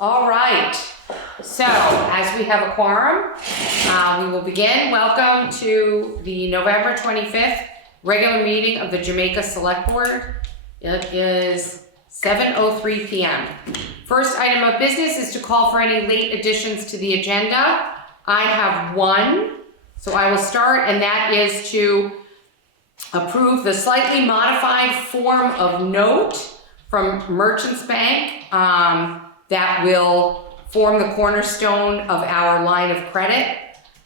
All right, so as we have a quorum, we will begin. Welcome to the November 25th regular meeting of the Jamaica Selectboard. It is 7:03 p.m. First item of business is to call for any late additions to the agenda. I have one, so I will start, and that is to approve the slightly modified form of note from Merchants Bank that will form the cornerstone of our line of credit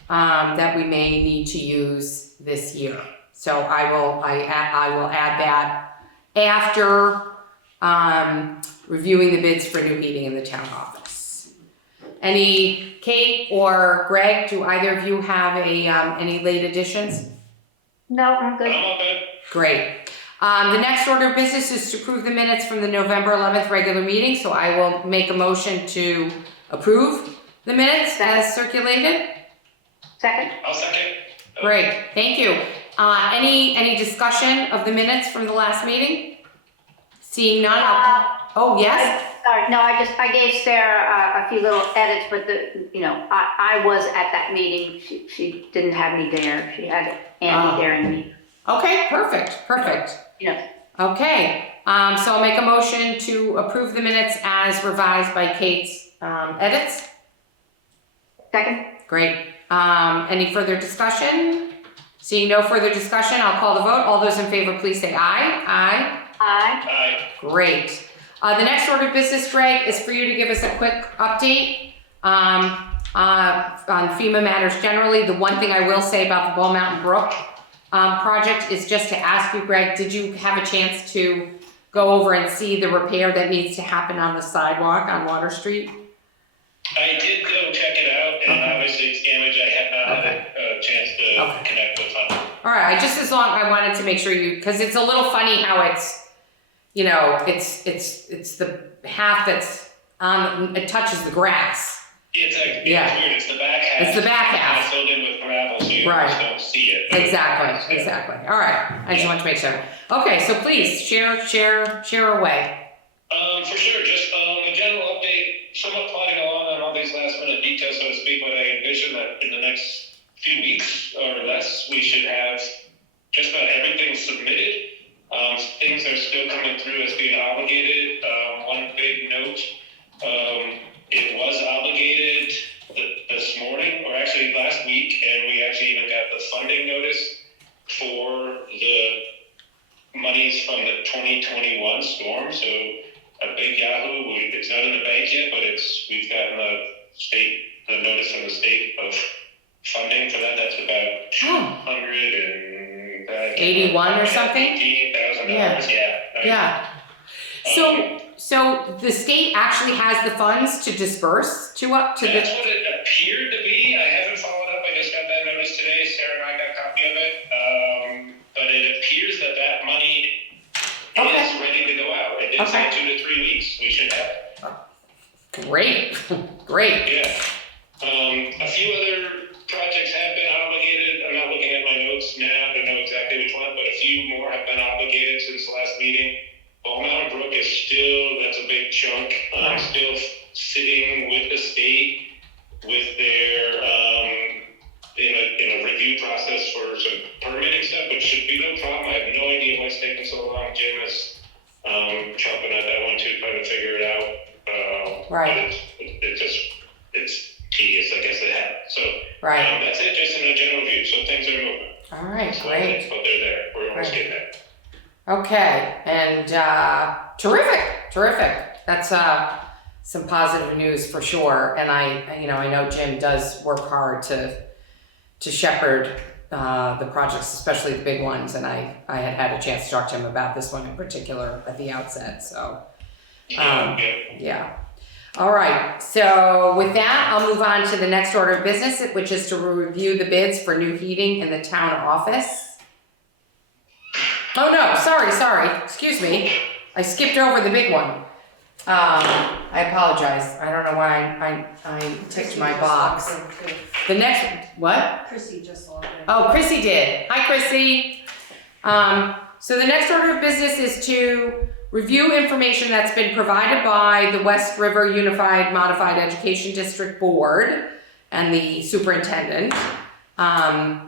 that we may need to use this year. So I will add that after reviewing the bids for new heating in the town office. Kate or Greg, do either of you have any late additions? No, I'm good. Great. The next order of business is to approve the minutes from the November 11th regular meeting. So I will make a motion to approve the minutes as circulated. Second. I'll second. Great, thank you. Any discussion of the minutes from the last meeting? Seeing none, oh yes? Sorry, no, I gave Sarah a few little edits, but I was at that meeting. She didn't have me there. She had Andy there and me. Okay, perfect. Yes. Okay, so I'll make a motion to approve the minutes as revised by Kate's edits. Second. Great. Any further discussion? Seeing no further discussion, I'll call the vote. All those in favor, please say aye. Aye. Aye. Great. The next order of business, Greg, is for you to give us a quick update on FEMA matters generally. The one thing I will say about the Mountain Brook project is just to ask you, Greg, did you have a chance to go over and see the repair that needs to happen on the sidewalk on Water Street? I did go check it out, and obviously it's damaged. I have not had a chance to connect with them. All right, I wanted to make sure because it's a little funny how it's, it's the half that's it touches the grass. It's weird. It's the back half. It's the back half. It's filled in with gravel, so you just don't see it. Exactly. All right, I just want to make sure. Okay, so please share away. For sure, just a general update, somewhat plodding along on all these last minute details, so to speak, but I envision that in the next few weeks or less, we should have just about everything submitted. Things are still coming through as being obligated. One big note, it was obligated this morning, or actually last week, and we actually even got the funding notice for the monies from the 2021 storm, so a big yahoo. It's not in the bank yet, but we've gotten the notice from the state of funding for that. That's about $81 or something? $18,000. Yeah. So the state actually has the funds to disperse to That's what it appeared to be. I haven't followed up. I just got that notice today. Sarah and I got a copy of it. But it appears that money is ready to go out. It did say 2 to 3 weeks. We should have it. Great. Yeah. A few other projects have been obligated. I'm not looking at my notes now to know exactly which one, but a few more have been obligated since the last meeting. Mountain Brook is that's a big chunk, still sitting with the state with their, in a review process for some permitting stuff, which should be no problem. I have no idea why it's taking so long. Jim is chomping at that one too, trying to figure it out. Right. But it's tedious, I guess, to have. So that's it, just in a general view. So things are moving. All right, great. But they're there. We're almost getting there. Okay, and terrific. That's some positive news for sure. And I know Jim does work hard to shepherd the projects, especially the big ones. And I had a chance to talk to him about this one in particular at the outset. So, yeah. All right. So with that, I'll move on to the next order of business, which is to review the bids for new heating in the town office. Oh no, sorry, excuse me. I skipped over the big one. I apologize. I don't know why I ticked my box. The next, what? Chrissy just logged in. Oh, Chrissy did. Hi, Chrissy. So the next order of business is to review information that's been provided by the West River Unified Modified Education District Board and the superintendent, and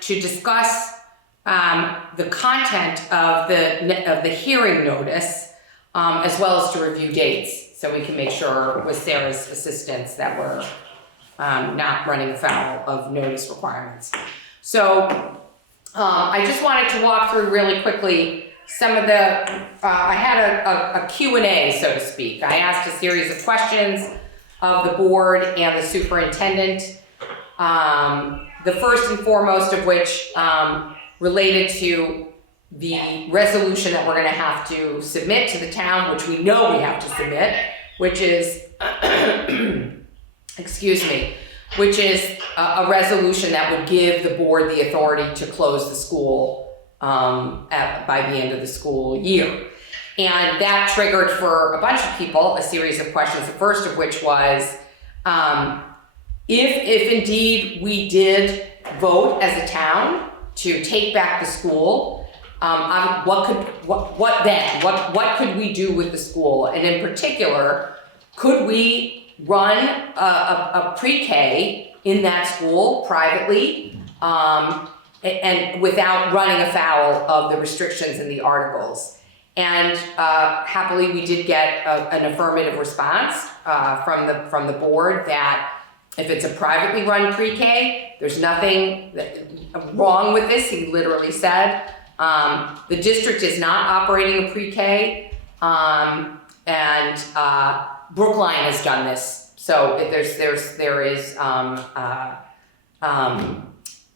to discuss the content of the hearing notice, as well as to review dates, so we can make sure with Sarah's assistance that we're not running afoul of notice requirements. So I just wanted to walk through really quickly some of the, I had a Q&A, so to speak. I asked a series of questions of the board and the superintendent. The first and foremost of which related to the resolution that we're gonna have to submit to the town, which we know we have to submit, which is, excuse me, which is a resolution that would give the board the authority to close the school by the end of the school year. And that triggered for a bunch of people a series of questions, the first of which was, if indeed we did vote as a town to take back the school, what then? What could we do with the school? And in particular, could we run a pre-K in that school privately, and without running afoul of the restrictions in the articles? And happily, we did get an affirmative response from the board that if it's a privately run pre-K, there's nothing wrong with this. He literally said the district is not operating a pre-K, and Brookline has done this. So there is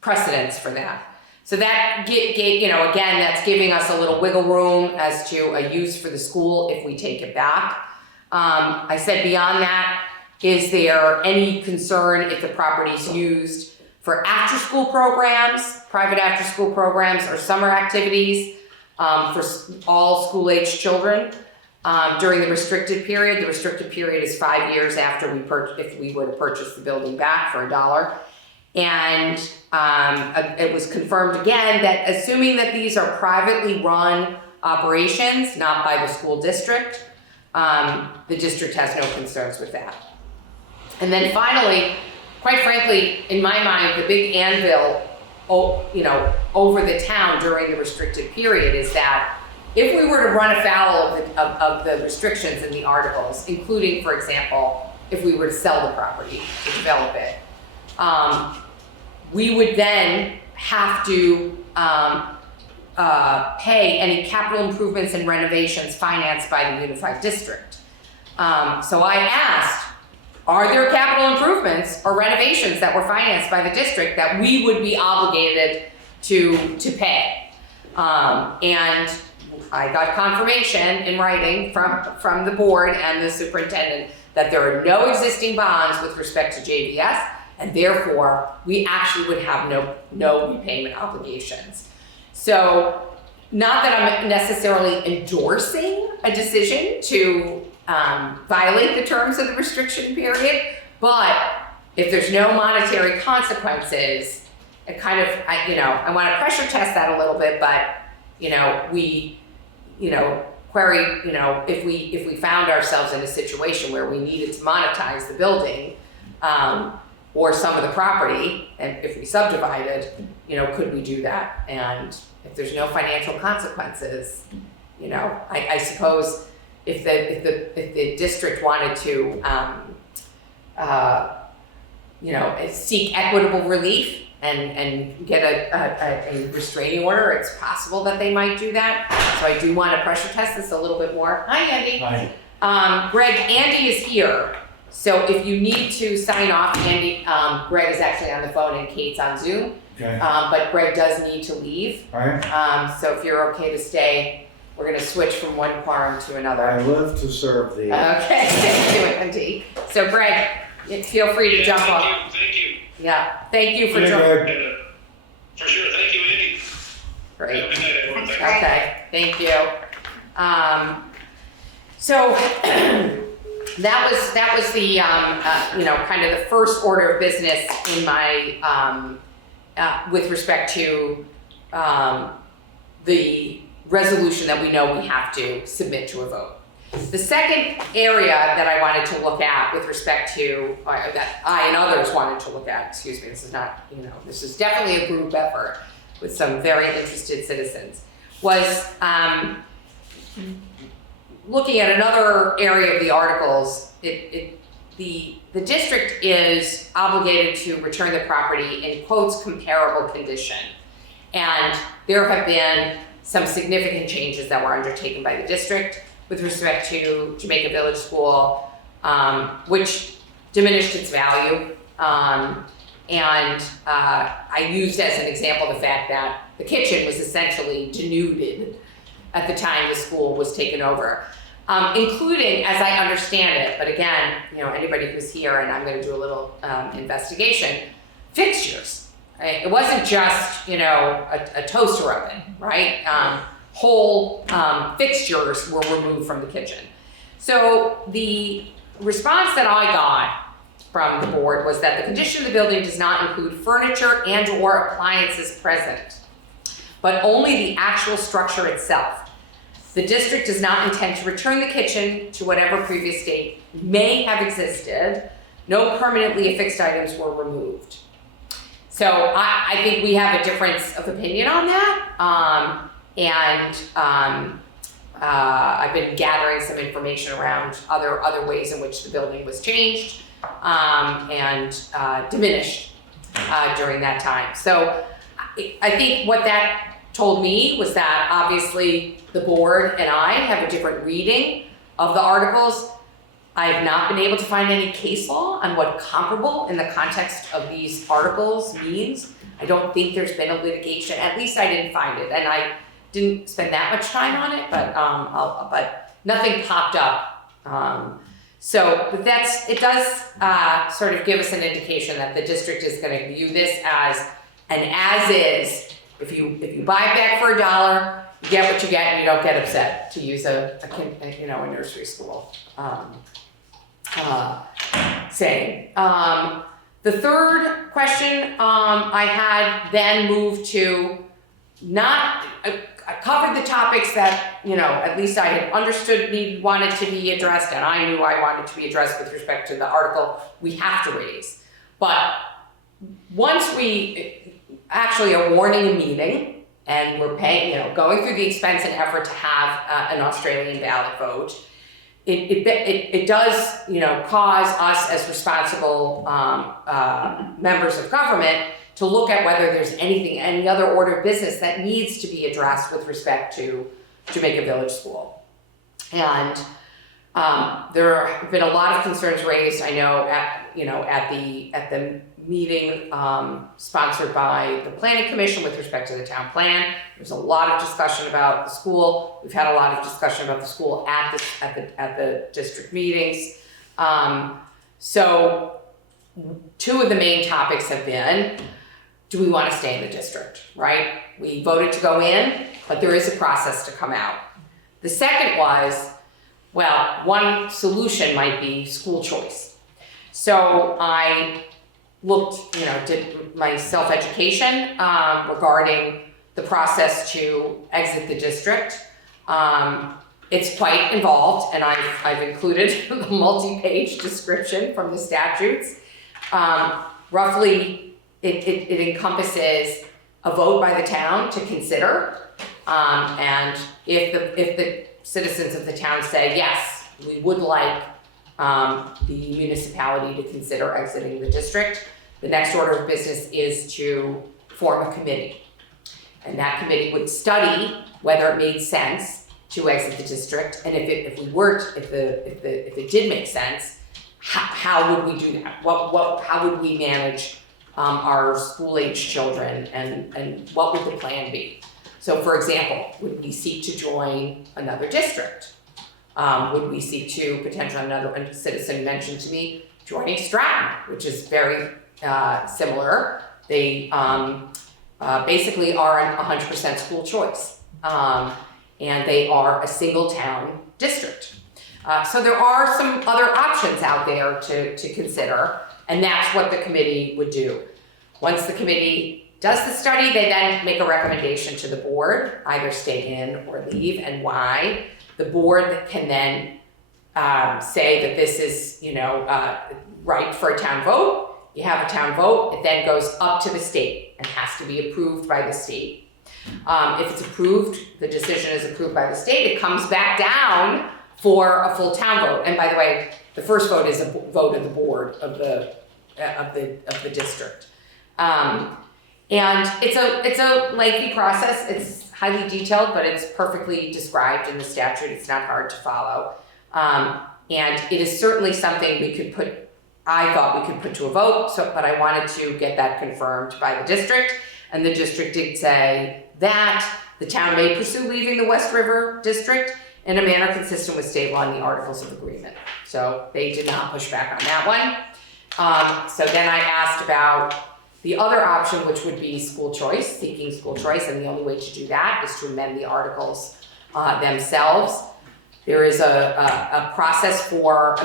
precedence for that. So that again, that's giving us a little wiggle room as to a use for the school if we take it back. I said beyond that, is there any concern if the property is used for after-school programs, private after-school programs, or summer activities for all school-aged children during the restricted period? The restricted period is 5 years after if we were to purchase the building back for $1. And it was confirmed again that assuming that these are privately run operations, not by the school district, the district has no concerns with that. And then finally, quite frankly, in my mind, the big anvil, over the town during the restricted period is that if we were to run afoul of the restrictions in the articles, including, for example, if we were to sell the property to develop it, we would then have to pay any capital improvements and renovations financed by the unified district. So I asked, are there capital improvements or renovations that were financed by the district that we would be obligated to pay? And I got confirmation in writing from the board and the superintendent that there are no existing bonds with respect to JVS, and therefore we actually would have no repayment obligations. So not that I'm necessarily endorsing a decision to violate the terms of the restriction period, but if there's no monetary consequences, it kind of, I want to pressure test that a little bit, but we query, if we found ourselves in a situation where we needed to monetize the building, or some of the property, and if we subdivided, could we do that? And if there's no financial consequences, I suppose if the district wanted to, seek equitable relief and get a restraining order, it's possible that they might do that. So I do want to pressure test this a little bit more. Hi, Andy. Hi. Greg, Andy is here. So if you need to sign off, Andy, Greg is actually on the phone and Kate's on Zoom. Okay. But Greg does need to leave. All right. So if you're okay to stay, we're going to switch from one quorum to another. I live to serve the. Okay, thank you, Andy. So Greg, feel free to jump off. Thank you. Yeah, thank you for Hey, joining. Greg. For sure, thank you, Andy. Great. Have a good night, everyone. Thank you. Okay, thank you. So that was the kind of the first order of business in my with respect to the resolution that we know we have to submit to a vote. The second area that I wanted to look at with respect to, that I and others wanted to look at, excuse me, this is not, this is definitely a group effort with some very interested citizens, was looking at another area of the articles. The district is obligated to return the property in quotes comparable condition. And there have been some significant changes that were undertaken by the district with respect to Jamaica Village School, which diminished its value. I used as an example the fact that the kitchen was essentially denuded at the time the school was taken over, including, as I understand it, but again, anybody who's here, and I'm going to do a little investigation, fixtures. Right? It wasn't just, a toaster oven, right? Whole fixtures were removed from the kitchen. So the response that I got from the board was that the condition of the building does not include furniture and or appliances present, but only the actual structure itself. The district does not intend to return the kitchen to whatever previous state may have existed. No permanently affixed items were removed. So I think we have a difference of opinion on that. I've been gathering some information around other ways in which the building was changed and diminished during that time. So I think what that told me was that obviously the board and I have a different reading of the articles. I have not been able to find any case law on what comparable in the context of these articles means. I don't think there's been a litigation, at least I didn't find it, and I didn't spend that much time on it, but nothing popped up. But it does sort of give us an indication that the district is going to view this as an as-is. If you buy it back for $1, you get what you get, and you don't get upset, to use a nursery school saying. The third question I had then moved to I covered the topics that, at least I had understood wanted to be addressed, and I knew I wanted to be addressed with respect to the article we have to raise. But once we actually are warning a meeting, and we're paying, going through the expense and effort to have an Australian ballot vote, it does, cause us as responsible members of government to look at whether there's any other order of business that needs to be addressed with respect to Jamaica Village School. And there have been a lot of concerns raised, I know, at the meeting sponsored by the Planning Commission with respect to the town plan. There's a lot of discussion about the school. We've had a lot of discussion about the school at the district meetings. So two of the main topics have been, do we want to stay in the district, right? We voted to go in, but there is a process to come out. The second was, well, one solution might be school choice. So I looked, did my self-education regarding the process to exit the district. It's quite involved, and I've included the multi-page description from the statutes. Roughly, it encompasses a vote by the town to consider, and if the citizens of the town say, yes, we would like the municipality to consider exiting the district, the next order of business is to form a committee. And that committee would study whether it made sense to exit the district, and if it did make sense, how would we do that? How would we manage our school-age children, and what would the plan be? So, for example, would we seek to join another district? Would we seek to potentially, another citizen mentioned to me, joining Stratton, which is very similar. They basically are 100% school choice, and they are a single town district. So there are some other options out there to consider, and that's what the committee would do. Once the committee does the study, they then make a recommendation to the board, either stay in or leave, and why. The board can then say that this is, right for a town vote. You have a town vote, it then goes up to the state and has to be approved by the state. If it's approved, the decision is approved by the state, it comes back down for a full town vote. And by the way, the first vote is a vote of the board of the district. And it's a lengthy process. It's highly detailed, but it's perfectly described in the statute. It's not hard to follow. And it is certainly something I thought we could put to a vote, but I wanted to get that confirmed by the district. And the district did say that the town may pursue leaving the West River district in a manner consistent with state law and the Articles of Agreement. So they did not push back on that one. So then I asked about the other option, which would be school choice, seeking school choice, and the only way to do that is to amend the articles themselves. There is a process for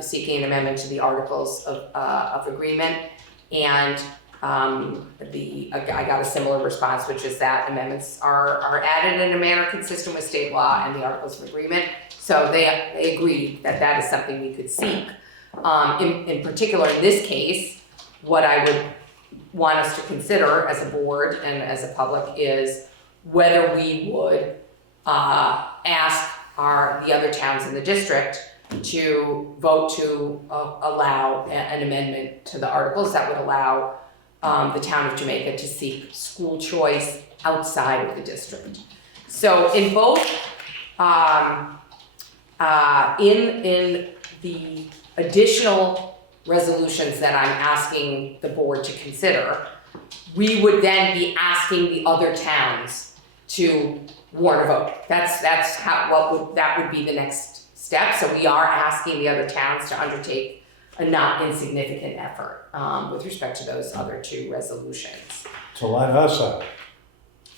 seeking an amendment to the Articles of Agreement, and I got a similar response, which is that amendments are added in a manner consistent with state law and the Articles of Agreement. So they agreed that that is something we could seek. In particular, in this case, what I would want us to consider as a board and as a public is whether we would ask the other towns in the district to vote to allow an amendment to the articles that would allow the town of Jamaica to seek school choice outside of the district. So in both, in the additional resolutions that I'm asking the board to consider, we would then be asking the other towns to warn a vote. That would be the next step. So we are asking the other towns to undertake a not insignificant effort with respect to those other two resolutions. To let us out.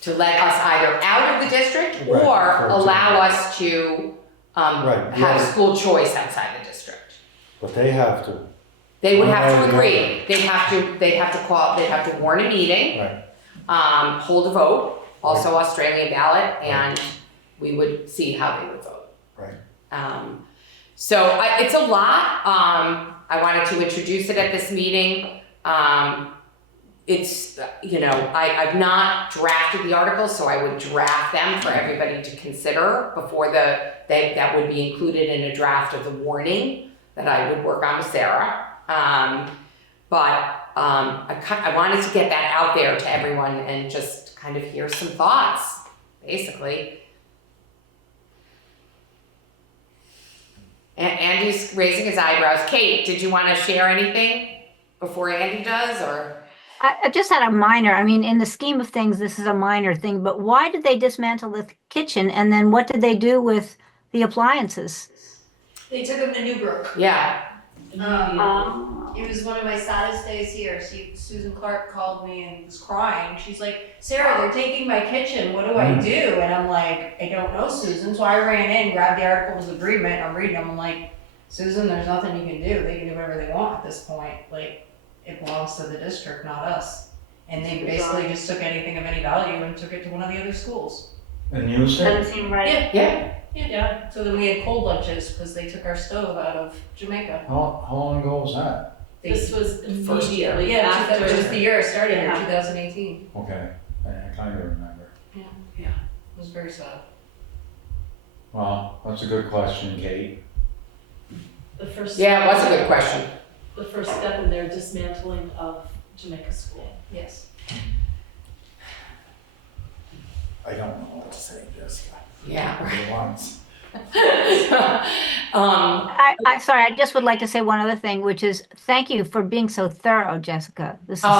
To let us either out of the district Right, or for allow us to Right, have yeah. school choice outside the district. But they have to. They would One have way to or the agree. They'd have to warn a meeting, Right. hold a vote, also Australian ballot, and we would see how they would vote. Right. So it's a lot. I wanted to introduce it at this meeting. It's, I've not drafted the articles, so I would draft them for everybody to consider before that would be included in a draft of the warning that I would work on with Sarah. But I wanted to get that out there to everyone and just kind of hear some thoughts, basically. Andy's raising his eyebrows. Kate, did you want to share anything before Andy does, or? I just had a minor, in the scheme of things, this is a minor thing, but why did they dismantle the kitchen? And then what did they do with the appliances? They took him to Newbrook. Yeah. It was one of my saddest days here. Susan Clark called me and was crying. She's like, Sarah, they're taking my kitchen. What do I do? And I'm like, I don't know, Susan. So I ran in, grabbed the Articles of Agreement. I'm reading them. I'm like, Susan, there's nothing you can do. They can do whatever they want at this point. Like, it belongs to the district, not us. And they basically just took anything of any value and took it to one of the other schools. And used it? Doesn't seem right. Yeah. So then we had cold lunches because they took our stove out of Jamaica. How long ago was that? This was First year. immediately after just the year it started in Yeah. 2018. Okay, I kind of remember. It was very sad. Well, that's a good question, Kate. The first Yeah, it was a good question. The first step in their dismantling of Jamaica School. Yes. I don't know what to say, Jessica. Yeah. For once. Sorry, I just would like to say one other thing, which is thank you for being so thorough, Jessica. This is It's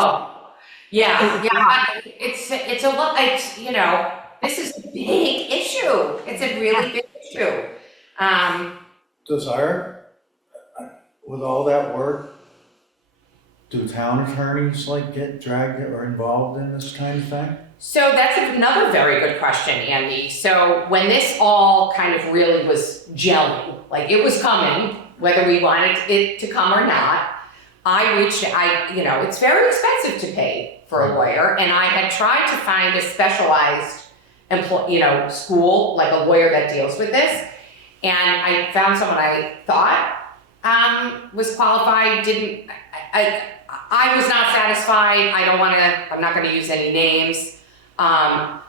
a lot. This is a big issue. It's a really big issue. Does with all that work, do town attorneys get dragged or involved in this kind of thing? So that's another very good question, Andy. So when this all kind of really was gelling, it was coming, whether we wanted it to come or not, it's very expensive to pay for a lawyer, and I had tried to find a specialized school, like a lawyer that deals with this. And I found someone I thought was qualified. I was not satisfied. I'm not gonna use any names. And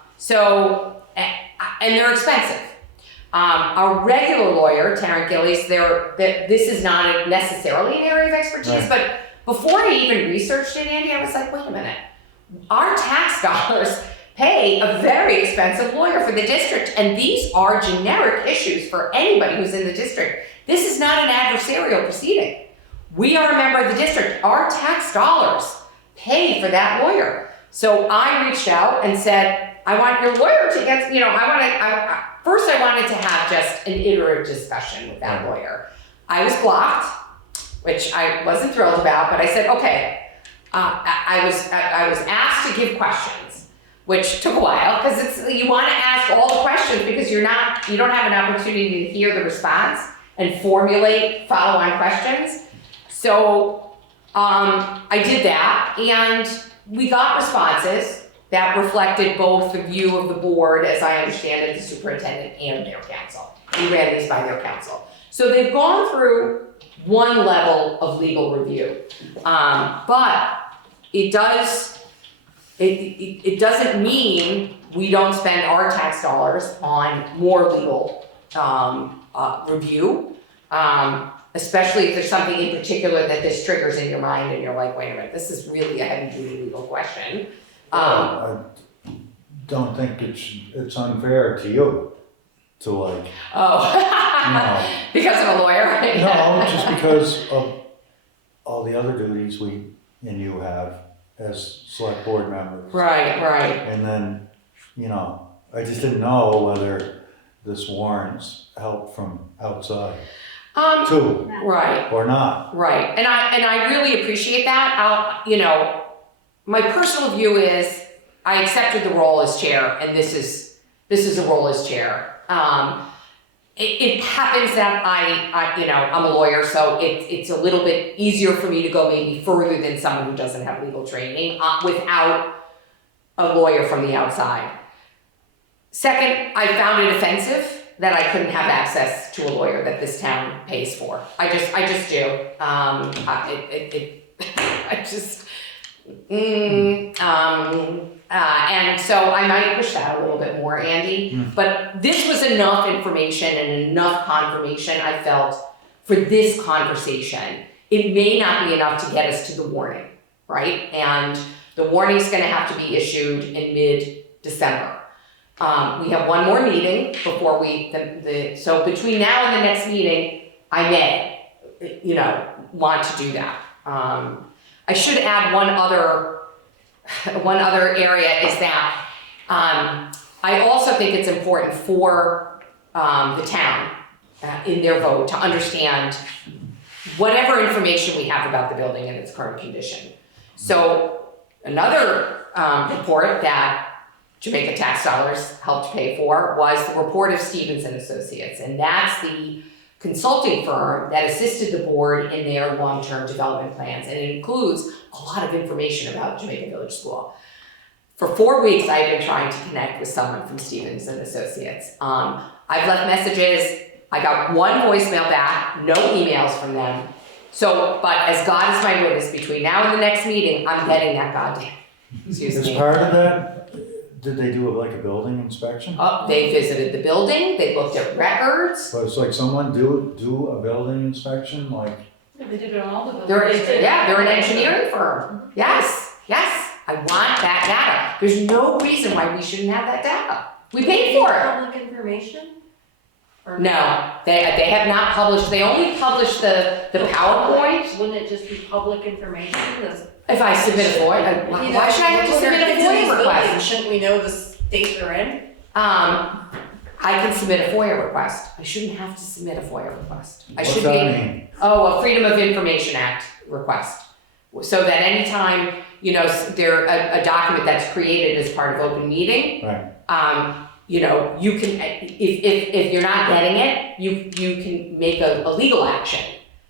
they're expensive. Our regular lawyer, Tarrant Gillies, this is not necessarily an area of expertise, Right. but before I even researched it, Andy, I was like, wait a minute. Our tax dollars pay a very expensive lawyer for the district, and these are generic issues for anybody who's in the district. This is not an adversarial proceeding. We are a member of the district. Our tax dollars pay for that lawyer. So I reached out and said, I want your lawyer to get, first I wanted to have just an iterative discussion with that lawyer. I was blocked, which I wasn't thrilled about, but I said, okay. I was asked to give questions, which took a while, because you want to ask all the questions because you don't have an opportunity to hear the response and formulate follow-on questions. So I did that, and we got responses that reflected both the view of the board, as I understand it, the superintendent and their counsel. We ran these by their counsel. So they've gone through one level of legal review, but it doesn't mean we don't spend our tax dollars on more legal review, especially if there's something in particular that this triggers in your mind and you're like, wait a minute, this is really a heavy-duty legal question. I don't think it's unfair to you to like, no. Because of a lawyer? No, just because of all the other duties we and you have as select board members. Right. And then, I just didn't know whether this warrants help from outside too, Right. or not. Right, and I really appreciate that. My personal view is I accepted the role as chair, and this is a role as chair. It happens that I'm a lawyer, so it's a little bit easier for me to go maybe further than someone who doesn't have legal training without a lawyer from the outside. Second, I found it offensive that I couldn't have access to a lawyer that this town pays for. I just do. And so I might push that a little bit more, Andy. But this was enough information and enough confirmation, I felt, for this conversation. It may not be enough to get us to the warning, right? And the warning's gonna have to be issued in mid-December. We have one more meeting before so between now and the next meeting, I may, want to do that. I should add one other area is that I also think it's important for the town in their vote to understand whatever information we have about the building and its current condition. So another report that Jamaica tax dollars helped pay for was the report of Stevens and Associates, and that's the consulting firm that assisted the board in their long-term development plans, and it includes a lot of information about Jamaica Village School. For 4 weeks, I've been trying to connect with someone from Stevens and Associates. I've left messages. I got one voicemail back, no emails from them. But as God is my witness, between now and the next meeting, I'm getting that goddamn. Excuse As me. part of that, did they do like a building inspection? They visited the building. They looked at records. So it's like someone do a building inspection, like, They did it on all the buildings. They're an engineering firm. Yes. I want that data. There's no reason why we shouldn't have that data. We paid for it. Public information? Or No, they have not published. They only published the PowerPoint. Wouldn't it just be public information? If I submit a FOIA, why should I have to submit a FOIA request? Shouldn't we know the state they're in? I can submit a FOIA request. I shouldn't have to submit a FOIA request. I what's should that be. mean? Oh, a Freedom of Information Act request. So that anytime, there a document that's created as part of open meeting, Right. you can, if you're not getting it, you can make a legal action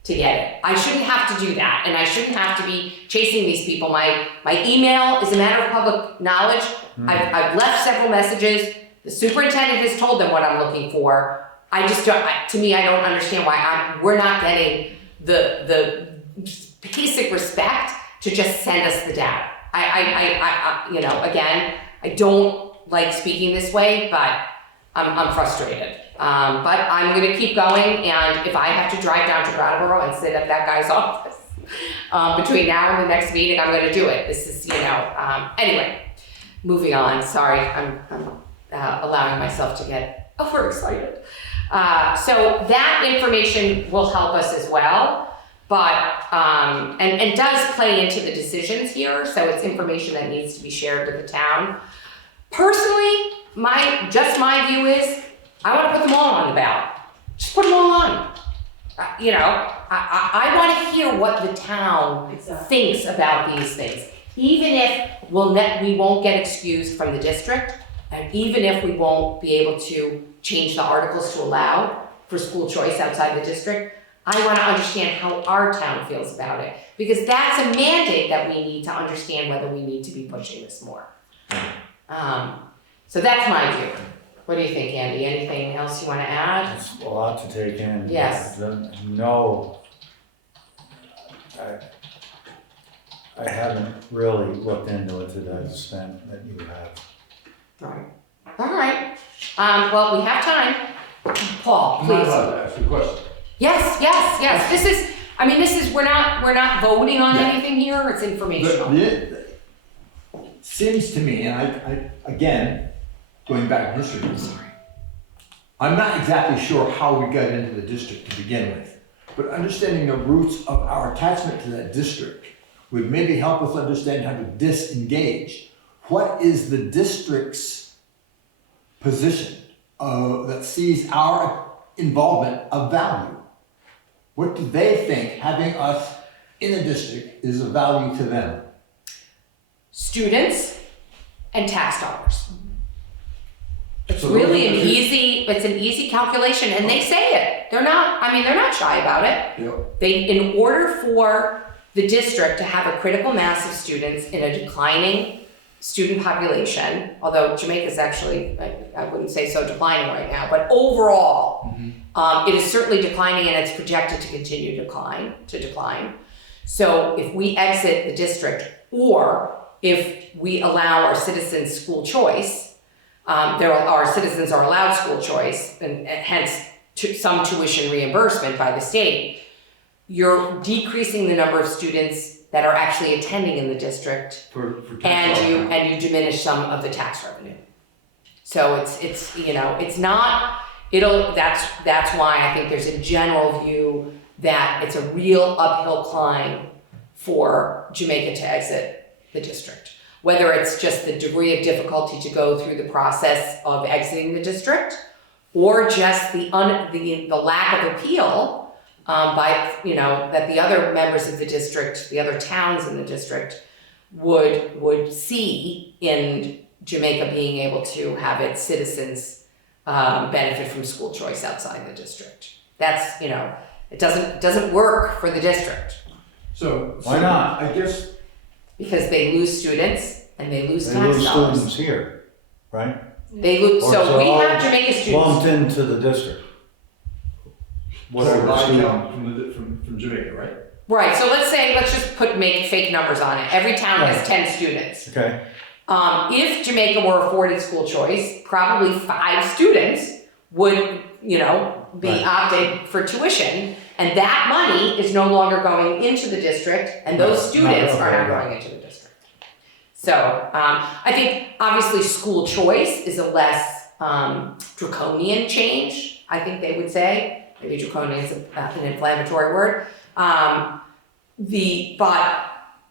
to get it. I shouldn't have to do that, and I shouldn't have to be chasing these people. My email is a matter of public knowledge. I've left several messages. The superintendent has told them what I'm looking for. I just don't, to me, I don't understand why we're not getting the basic respect to just send us the data. I you know, again, I don't like speaking this way, but I'm frustrated. But I'm gonna keep going, and if I have to drive down to Brattleboro and sit at that guy's office between now and the next meeting, I'm gonna do it. This is, you know, anyway, moving on. Sorry, I'm allowing myself to get overexcited. So that information will help us as well, but, and does play into the decisions here, so it's information that needs to be shared with the town. Personally, my view is, I wanna put them all on the ballot. Just put them all on. You know, I wanna hear what the town thinks about these things. Even if we won't get excused from the district, and even if we won't be able to change the articles to allow for school choice outside the district, I wanna understand how our town feels about it. Because that's a mandate that we need to understand whether we need to be pushing this more. So that's my view. What do you think, Andy? Anything else you wanna add? It's a lot to take in. Yes. No, I haven't really looked into it to that extent that you have. All right. Well, we have time. Paul, please. I'm allowed to ask a question. Yes. This is, we're not voting on anything here, it's informational. Seems to me, and I again, going back in history, I'm not exactly sure how we got into the district to begin with, but understanding the roots of our attachment to that district would maybe help us understand how to disengage. What is the district's position that sees our involvement of value? What do they think having us in a district is of value to them? Students and tax dollars. It's So really those are an easy calculation, and they say it. They're not shy about it. Yep. In order for the district to have a critical mass of students in a declining student population, although Jamaica's actually, I wouldn't say so declining right now, but overall, it is certainly declining, and it's projected to continue to decline. So if we exit the district, or if we allow our citizens school choice, our citizens are allowed school choice, and hence some tuition reimbursement by the state, you're decreasing the number of students that are actually attending in the district, For and you diminish some of the tax revenue. So it's you know, it's not, that's why I think there's a general view that it's a real uphill climb for Jamaica to exit the district. Whether it's just the degree of difficulty to go through the process of exiting the district, or just the lack of appeal by, you know, that the other members of the district, the other towns in the district would see in Jamaica being able to have its citizens benefit from school choice outside the district. That's, you know, it doesn't work for the district. So Why not? I guess Because they lose students and they lose They tax lose dollars. students here, right? They lose, Or so we all have Jamaica students. Lumped into the district. Whatever I student. come from Jamaica, right? Right, so let's just make fake numbers on it. Every town has 10 students. Okay, If Jamaica were afforded school choice, probably 5 students would, you know, be Right. opted for tuition, and that money is no longer going into the district, and those Right. students Not- are okay, not right. going into the district. So, I think obviously school choice is a less draconian change, I think they would say. Maybe draconian is an inflammatory word. But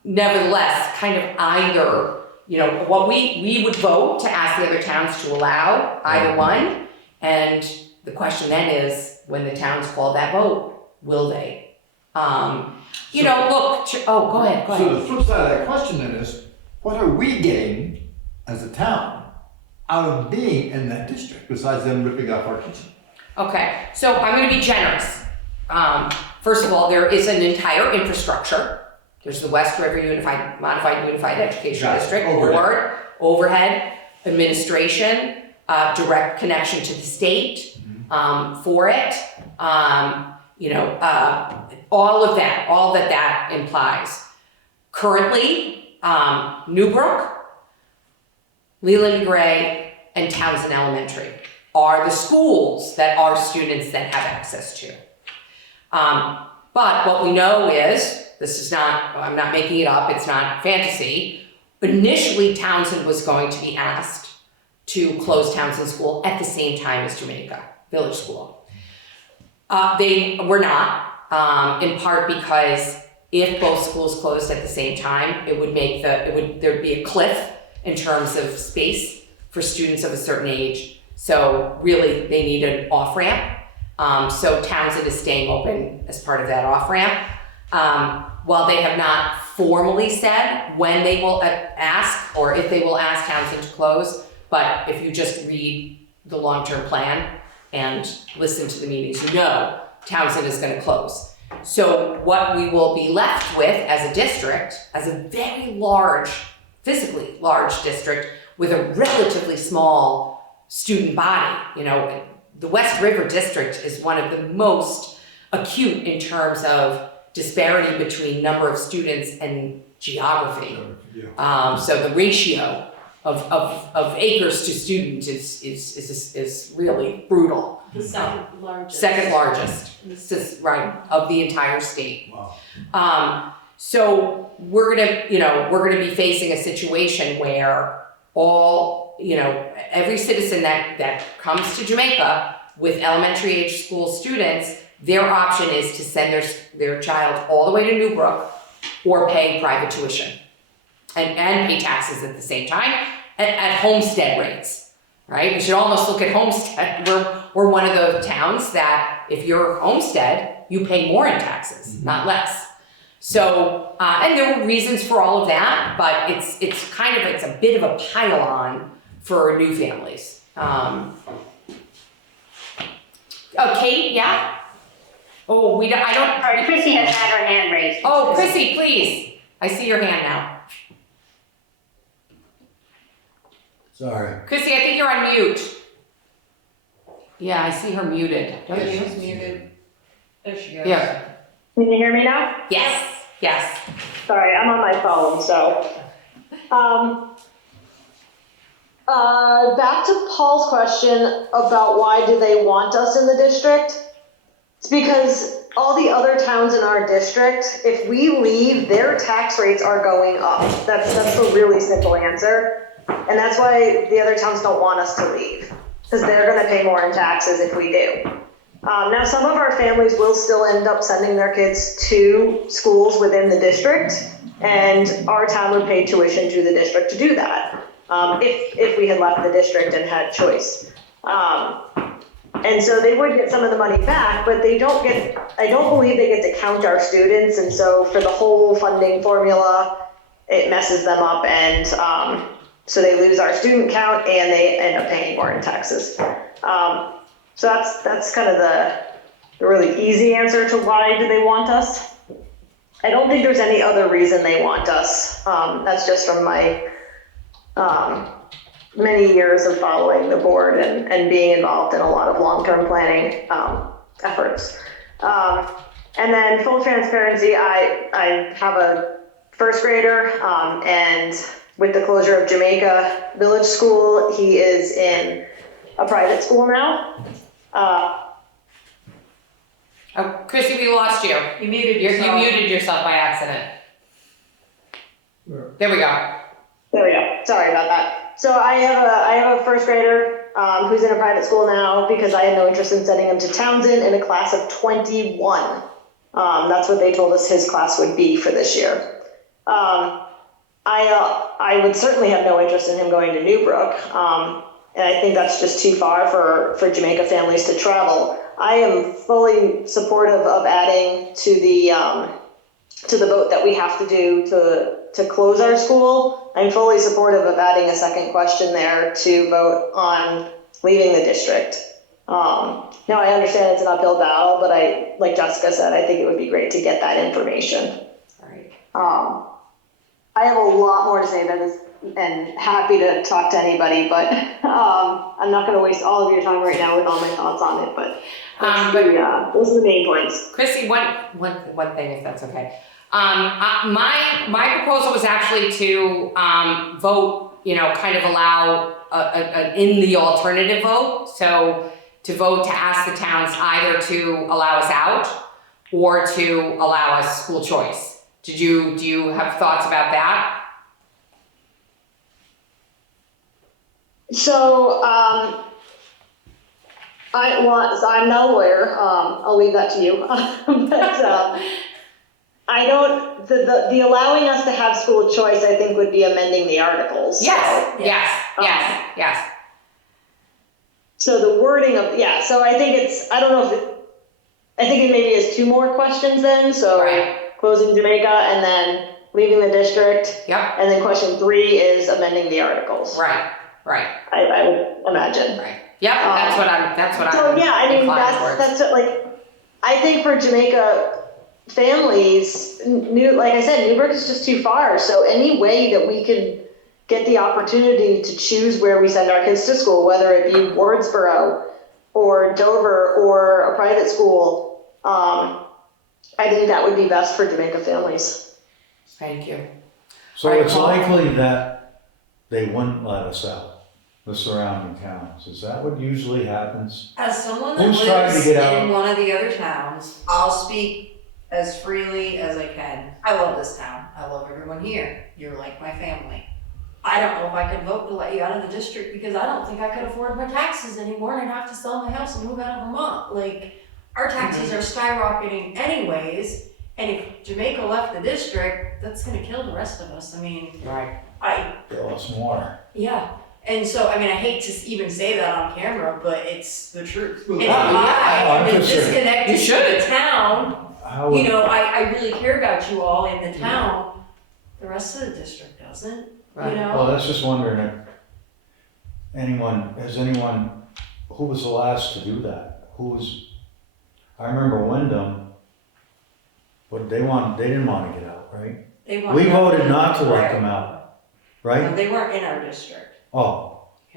nevertheless, kind of either, you know, what we would vote to ask the other towns to allow either one, and the question then is, when the towns call that vote, will they? You know, look, go ahead. So the flip side of that question then is, what are we getting as a town out of being in that district besides them ripping off our kitchen? Okay, so I'm gonna be generous. First of all, there is an entire infrastructure. There's the West River Modified Unified Education Got it. District, Overhead. board, overhead, administration, direct connection to the state, for it. All of that, all that implies. Currently, Newbrook, Leland Gray, and Townsend Elementary are the schools that our students then have access to. But what we know is, I'm not making it up, it's not fantasy. Initially, Townsend was going to be asked to close Townsend School at the same time as Jamaica Village School. They were not, in part because if both schools closed at the same time, there'd be a cliff in terms of space for students of a certain age. So really, they need an off-ramp. So Townsend is staying open as part of that off-ramp. While they have not formally said when they will ask or if they will ask Townsend to close, but if you just read the long-term plan and listen to the meetings, Townsend is going to close. So what we will be left with as a district, as a very large, physically large district with a relatively small student body, the West River District is one of the most acute in terms of disparity between number of students and geography. So the ratio of acres to students is really brutal. The second largest. Second largest, right, of the entire state. Wow. So we're gonna be facing a situation where every citizen that comes to Jamaica with elementary age school students, their option is to send their child all the way to Newbrook or pay private tuition and pay taxes at the same time at homestead rates, right? We should almost look at homestead. We're one of the towns that if you're homestead, you pay more in taxes, not less. So, and there were reasons for all of that, but it's a bit of a pile-on for new families. Kate, yeah? Oh, Sorry, Chrissy has had her hand raised. Oh, Chrissy, please. I see your hand now. Sorry. Chrissy, I think you're on mute. Yeah, I see her muted. Don't you? She's muted. There she goes. Yeah. Can you hear me now? Yes. Sorry, I'm on my phone, so. Back to Paul's question about why do they want us in the district? It's because all the other towns in our district, if we leave, their tax rates are going up. That's the really simple answer. And that's why the other towns don't want us to leave, because they're gonna pay more in taxes if we do. Now, some of our families will still end up sending their kids to schools within the district, and our town would pay tuition to the district to do that, if we had left the district and had choice. And so they would get some of the money back, but I don't believe they get to count our students, and so for the whole funding formula, it messes them up, and so they lose our student count and they end up paying more in taxes. So that's kind of the really easy answer to why do they want us. I don't think there's any other reason they want us. That's just from my many years of following the board and being involved in a lot of long-term planning efforts. And then full transparency, I have a first grader, and with the closure of Jamaica Village School, he is in a private school now. Oh, Chrissy, we lost you. You muted You yourself. muted yourself by accident. There we go. There we go. Sorry about that. So I have a first grader who's in a private school now because I had no interest in sending him to Townsend in a class of 21. That's what they told us his class would be for this year. I would certainly have no interest in him going to Newbrook. And I think that's just too far for Jamaica families to travel. I am fully supportive of adding to the vote that we have to do to close our school. I'm fully supportive of adding a second question there to vote on leaving the district. Now I understand it's an uphill battle, but like Jessica said, I think it would be great to get that information. Right. I have a lot more to say about this and happy to talk to anybody, but I'm not going to waste all of your time right now with all my thoughts on it. But those are the main points. Chrissy, one thing, if that's okay. My proposal was actually to vote, kind of allow in the alternative vote. So to vote to ask the towns either to allow us out or to allow us school choice. Do you have thoughts about that? So, I'm no lawyer. I'll leave that to you. But I don't. The allowing us to have school choice, I think, would be amending the articles. Yes. So the wording of So I think I don't know if I think it maybe is two more questions then. So closing Jamaica and then leaving the district. Yep. And then question 3 is amending the articles. Right. I would imagine. Right. Yep. That's what I'm. So yeah, I mean inclined towards. that's like I think for Jamaica families, like I said, Newburgh is just too far. So any way that we can get the opportunity to choose where we send our kids to school, whether it be Wardsboro or Dover or a private school, I think that would be best for Jamaica families. Thank you. So Right, it's Paul? likely that they wouldn't let us out, the surrounding towns. Is that what usually happens? As someone that Who's trying to lives get out? in one of the other towns, I'll speak as freely as I can. I love this town. I love everyone here. You're like my family. I don't know if I could vote to let you out of the district because I don't think I could afford my taxes anymore and I'd have to sell my house and move out of Vermont. Like, our taxes are skyrocketing anyways, and if Jamaica left the district, that's gonna kill the rest of us. I mean, Right. They lost water. yeah. And so, I mean, I hate to even say that on camera, but it's the truth. Well, And if yeah, I I'm am just saying. disconnected You should. to the town, How would, I really care about you all in the town, the rest of the district doesn't, Right. well, that's just wondering if has anyone, who was the last to do that? I remember Wyndham, they didn't want to get out, right? They want. We voted not to let them out, No, right? they weren't in our district. Oh,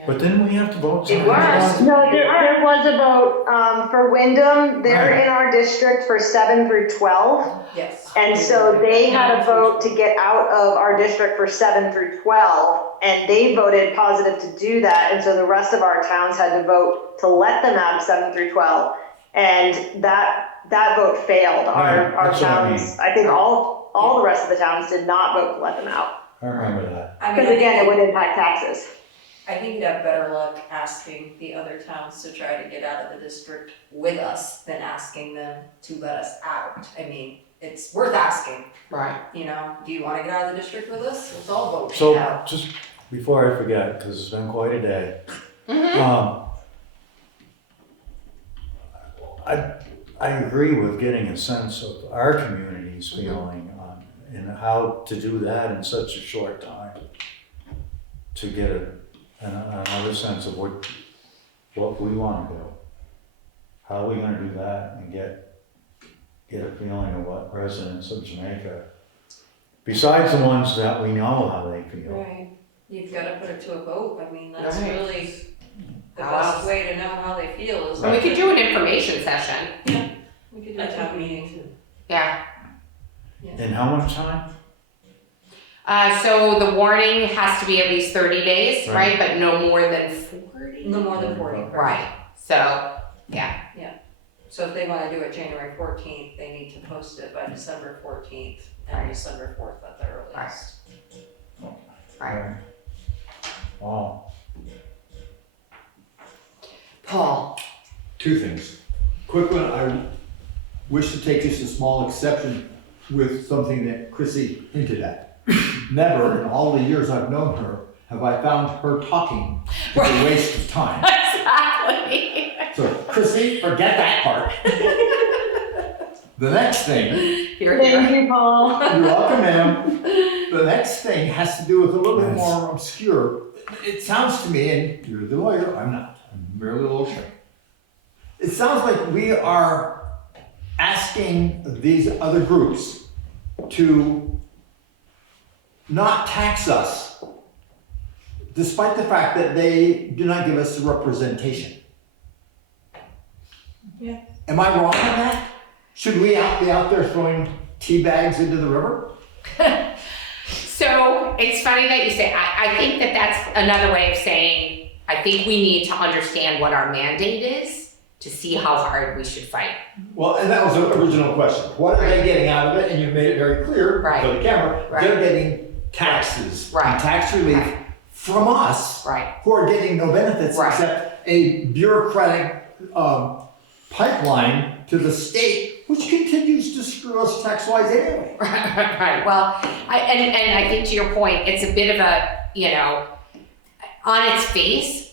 but didn't we have to vote? It was. No, there was a vote for Wyndham. They're Right. in our district for 7 through 12. Yes. And so they had a vote to get out of our district for 7 through 12, and they voted positive to do that. And so the rest of our towns had to vote to let them out of 7 through 12. And that vote failed. Right, Our that's what I towns, I think all the rest of the towns did not vote to let them out. I remember that. I mean, Because again, it would impact taxes. I think you'd have better luck asking the other towns to try to get out of the district with us than asking them to let us out. I mean, it's worth asking, Right. do you wanna get out of the district with us? Let's all vote So, out. just before I forget, because it's been quite a day, Mm-hmm. I agree with getting a sense of our community's feeling and how to do that in such a short time. To get another sense of what we want to do. How are we gonna do that and get a feeling of what residents of Jamaica, besides the ones that we know how they feel. Right, you've gotta put it to a vote, I mean, that's Right. really the How best else? way to know how they feel is. And we could do an information session. We could do a town meeting. Yeah. In how much time? So the warning has to be at least 30 days, right? Right. But no more than 40? No more than 40. Right. So, yeah. So if they wanna do it January 14th, they need to post it by December 14th and December 4th at the earliest. Right. Wow. Paul. Two things. Quick one, I wish to take just a small exception with something that Chrissy hinted at. Never in all the years I've known her have I found her talking to be a waste of time. Exactly. So Chrissy, forget that part. The next thing, Here, Thank here. you, Paul. you're welcome, ma'am. The next thing has to do with a little bit more obscure. It sounds to me, and you're the lawyer, I'm not, I'm merely a little shy. It sounds like we are asking these other groups to not tax us, despite the fact that they do not give us representation. Yeah. Am I wrong on that? Should we be out there throwing tea bags into the river? So it's funny that you say, I think that that's another way of saying, I think we need to understand what our mandate is to see how hard we should fight. Well, and that was the original question. What are they getting out of it? And you made it very clear Right. to the camera. Right. They're getting taxes Right. and tax relief Right. from us, Right. who are getting no benefits Right. except a bureaucratic pipeline to the state, which continues to screw us tax-wise anyway. Right, well, and I think to your point, it's a bit of a, you know, on its face,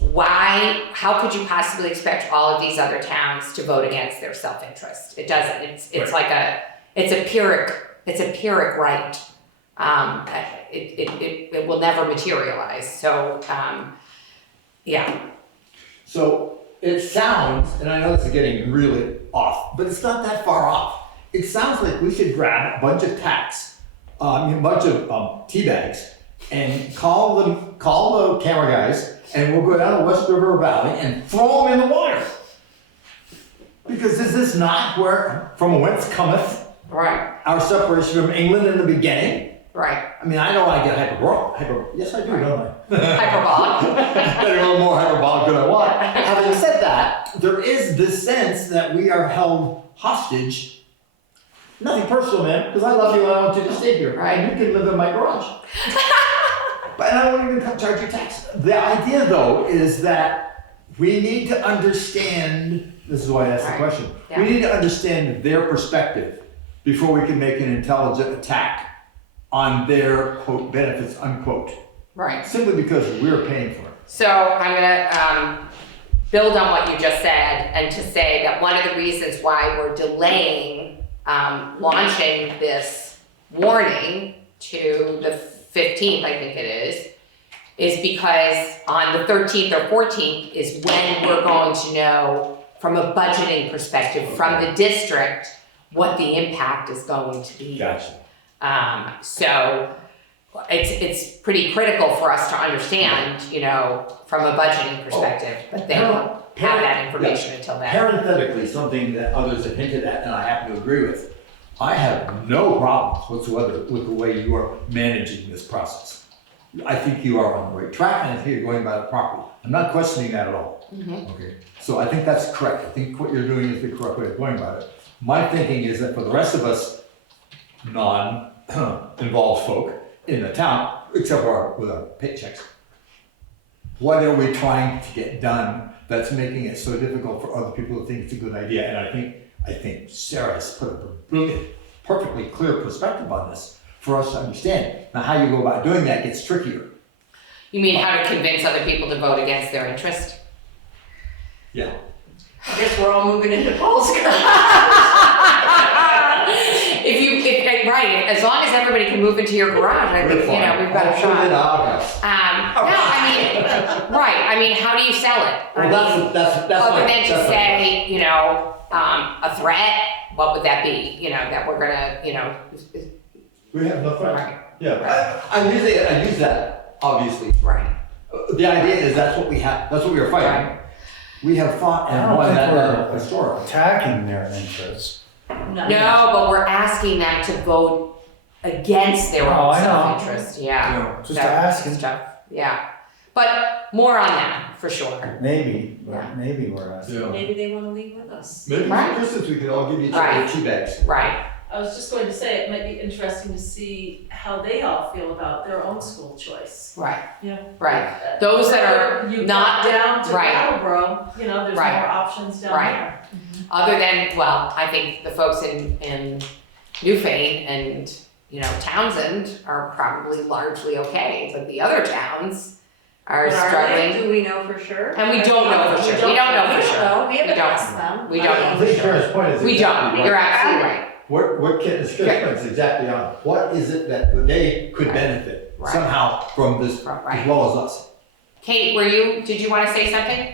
how could you possibly expect all of these other towns to vote against their self-interest? It doesn't, it's like it's a Pyrrhic right. It will never materialize, so, yeah. So it sounds, and I know this is getting really off, but it's not that far off. It sounds like we should grab a bunch of tea bags, and call the camera guys, and we'll go down the West River Valley and throw them in the water. Because is this not from whence cometh Right, our separation from England in the beginning? right. I mean, I know I get hyperbolic. Yes, I do, don't I? Hyperbolic. Better a little more hyperbolic than I want. Having said that, there is this sense that we are held hostage. Nothing personal, man, because I love you and I want you to stay here. Right. And you can live in my garage. But I won't even charge you tax. The idea, though, is that we need to understand, this is why I asked the Right. question, Yeah. we need to understand their perspective before we can make an intelligent attack on their, quote, benefits, unquote. Right. Simply because we're paying for it. So I'm gonna build on what you just said and to say that one of the reasons why we're delaying launching this warning to the 15th, I think it is because on the 13th or 14th is when we're going to know from a budgeting perspective from the district what the impact is going to be. Gotcha. So it's pretty critical for us to understand, you know, from a budgeting perspective, but they won't have that information until then. Parenthetically, something that others have hinted at and I happen to agree with, I have no problems whatsoever with the way you are managing this process. I think you are on the right track and I think you're going about it properly. I'm not questioning that at all. Mhm. Okay, so I think that's correct. I think what you're doing is the correct way of going about it. My thinking is that for the rest of us non-involved folk in the town, except with our paychecks, what are we trying to get done that's making it so difficult for other people to think it's a good idea? And I think Sarah's put a brilliant, perfectly clear perspective on this for us to understand. Now, how you go about doing that gets trickier. You mean how to convince other people to vote against their interest? Yeah. I guess we're all moving into polls. Right, as long as everybody can move into your garage, I think, you know, we've got a shot. I mean, how do you sell it? Well, that's Other my- than to that's my say, you know, a threat, what would that be? You know, that we're gonna, you know, We have no threat. right, Yeah, I use that, obviously. right. The idea is that's what we are fighting. Right. We have fought I and don't won think that we're historically. attacking their interests. No, but we're asking them to vote against their Oh, own I know. self-interest, yeah. Just That asking. stuff, yeah. But more on that, for sure. Maybe, Yeah. but maybe we're asking. Maybe they wanna leave with us. Maybe Right. for Christmas we could all give each Right. other tea bags. Right, I was just going to say, it might be interesting to see how they all feel about their own school choice. right, Yeah. right. Those that are You not- got down to right. Brattleboro, you know, there's Right. more options down Right. there. Other than, well, I think the folks in Newfane and, you know, Townsend are probably largely okay, but the other towns are But are they? struggling. Do we know for sure? And we don't know for sure. We don't know for sure. No, we haven't We don't. asked them. We don't know I for think sure. Karen's point is We exactly don't, right. you're absolutely right. What Karen's point is exactly on. What is it that they could Right. benefit Right. somehow from this Right. as well as us? Kate, did you want to say something?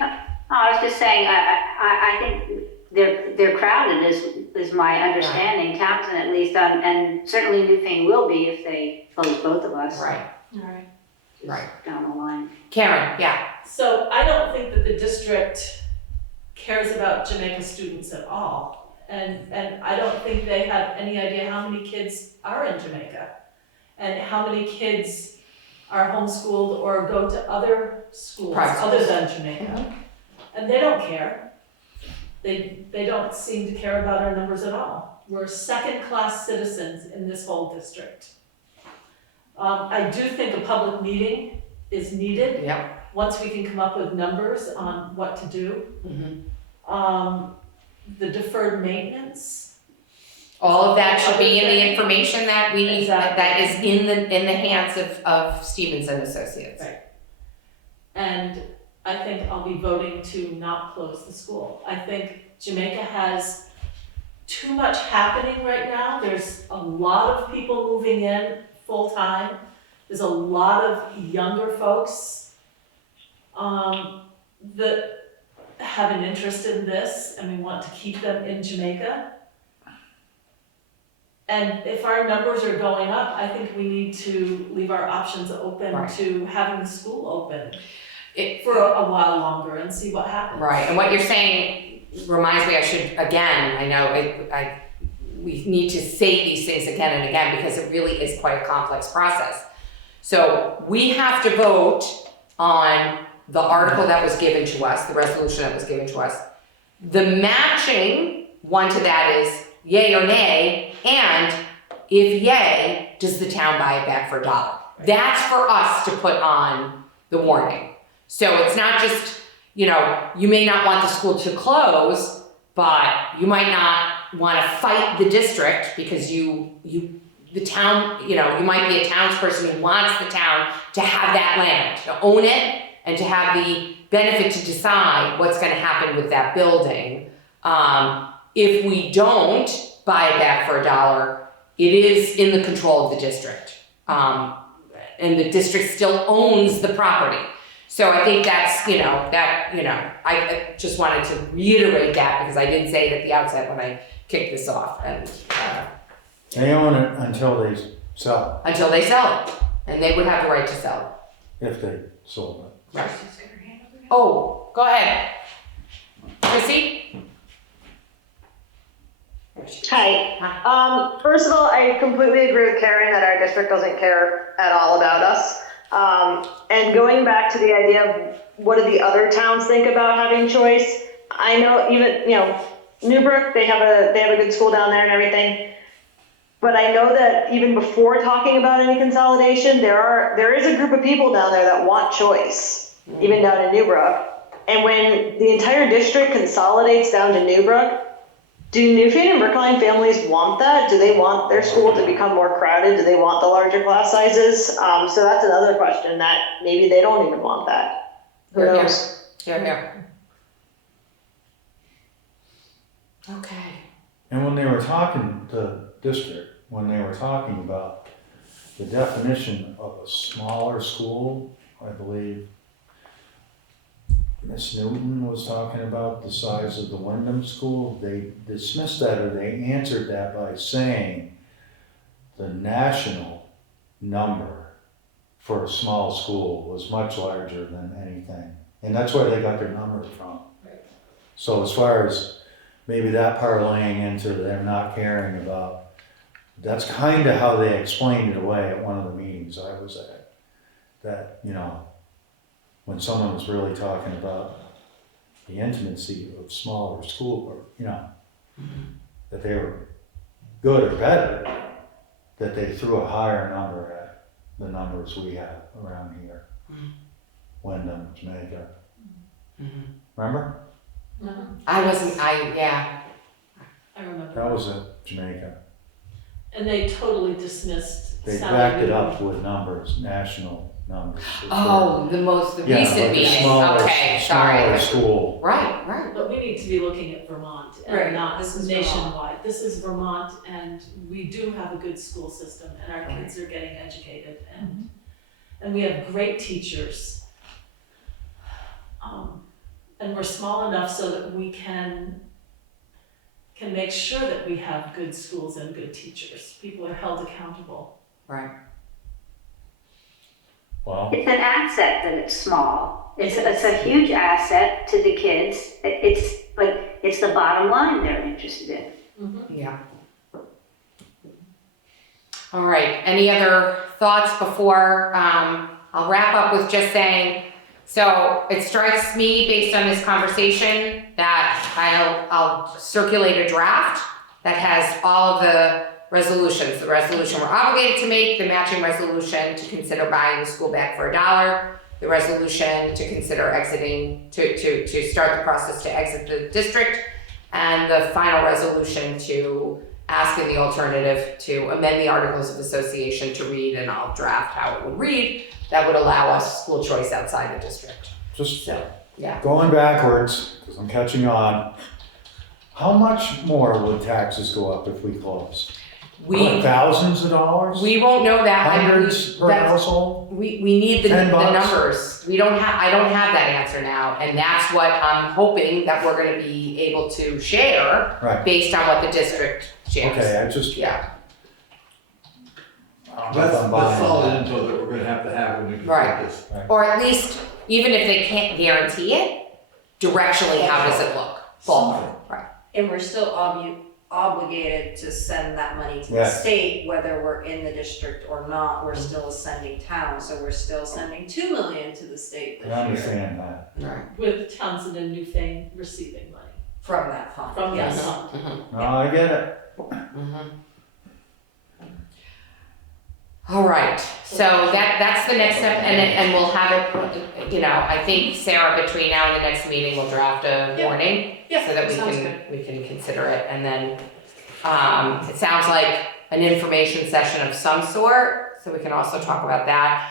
I was just saying, I think they're crowded is my understanding, Townsend at least, and certainly Newfane will be if they close both of us. Right, Alright. just right. Down the line. Karen, yeah. So I don't think that the district cares about Jamaica students at all. And I don't think they have any idea how many kids are in Jamaica and how many kids are homeschooled or go to other schools Private other schools. than Jamaica. And they don't care. They don't seem to care about our numbers at all. We're second-class citizens in this whole district. I do think a public meeting is needed. Yep. Once we can come up with numbers on what to do. Mhm. The deferred maintenance. All of that should be in the information that Exactly. that is in the hands of Stevens and Associates. Right. And I think I'll be voting to not close the school. I think Jamaica has too much happening right now. There's a lot of people moving in full-time. There's a lot of younger folks that have an interest in this, and we want to keep them in Jamaica. And if our numbers are going up, I think we need to leave our options open Right. to having the school open It- for a while longer and see what happens. Right, and what you're saying reminds me, I should, again, I know we need to say these things again and again because it really is quite a complex process. So we have to vote on the article that was given to us, the resolution that was given to us. The matching one to that is yay or nay, and if yay, does the town buy it back for $1? That's for us to put on the warning. So it's not just, you may not want the school to close, but you might not want to fight the district because the town, you might be a townsperson who wants the town to have that land, to own it, and to have the benefit to decide what's going to happen with that building. If we don't buy it back for $1, it is in the control of the district. And the district still owns the property. So I think that's, I just wanted to reiterate that because I did say it at the outset when I kicked this off. And They own it until they sell until they sell it, and they would have the right to sell it, if they sold it. it. Right. Oh, go ahead. Chrissy? Hi. First of all, I completely agree with Karen that our district doesn't care at all about us. And going back to the idea of what do the other towns think about having choice, I know even, Newbrook, they have a good school down there and everything. But I know that even before talking about any consolidation, there is a group of people down there that want choice, even down in Newbrook. And when the entire district consolidates down to Newbrook, do Newfane and Brookline families want that? Do they want their school to become more crowded? Do they want the larger class sizes? So that's another question that maybe they don't even want that. Who Here, here. knows? Here. Okay. And when they were talking, the district, when they were talking about the definition of a smaller school, I believe Miss Newton was talking about the size of the Wyndham School. They dismissed that, or they answered that by saying the national number for a small school was much larger than anything. And that's where they got their number from. Right. So as far as maybe that parlaying into them not caring about, that's kind of how they explained it away at one of the meetings I was at. That, when someone was really talking about the intimacy of smaller school, or, that they were good or better, that they threw a higher number at the numbers we have around here. Wyndham, Jamaica. Remember? Yeah. I remember. That was at Jamaica. And they totally dismissed. They Sally backed it Newton. up with numbers, national numbers. Oh, the Yeah, recent like a meeting. smaller- Okay, smaller sorry. school. Right. But we need to be looking at Vermont Right, and not this is nationwide. This is Vermont, and we do have a good school system, and our kids are getting educated, and we have great teachers. And and we're small enough so that we can make sure that we have good schools and good teachers. People are held accountable. Right. Well, It's an asset that it's small. It's a huge asset to the kids. It's the bottom line they're interested in. Yeah. All right, any other thoughts before, I'll wrap up with just saying, so it strikes me based on this conversation that I'll circulate a draft that has all of the resolutions. The resolution we're obligated to make, the matching resolution to consider buying the school back for $1, the resolution to consider exiting, to start the process to exit the district, and the final resolution to ask in the alternative to amend the Articles of Association to read, and I'll draft how it would read, that would allow us school choice outside the district. just So, yeah. going backwards, because I'm catching on, how much more would taxes go up if we closed? Thousands of dollars? We won't know that. Hundreds per that's- household? We need the $10. numbers. I don't have that answer now, and that's what I'm hoping that we're gonna be able to share Right, based on what the district shares. okay, I just, Yeah, I don't know if That's I'm buying solid that. info that we're gonna have when we Right. complete this. or at least, even if they can't guarantee it, directionally, how does it look? Ballpark, right. And we're still obligated to send that money to the Yes. state, whether we're in the district or not, we're still a sending town, so we're still sending 2 million to the state I this year understand that. Right. With Townsend and Newfane receiving money from that fund, from that yes. fund. Mm-hmm. No, I get it. All right, so that's the next step, and we'll have it, you know, I think Sarah, between now and the next meeting, will draft a Yeah. warning. Yeah, So that sounds we can consider it, and then, it sounds like an information session of some sort, so we can also talk about that.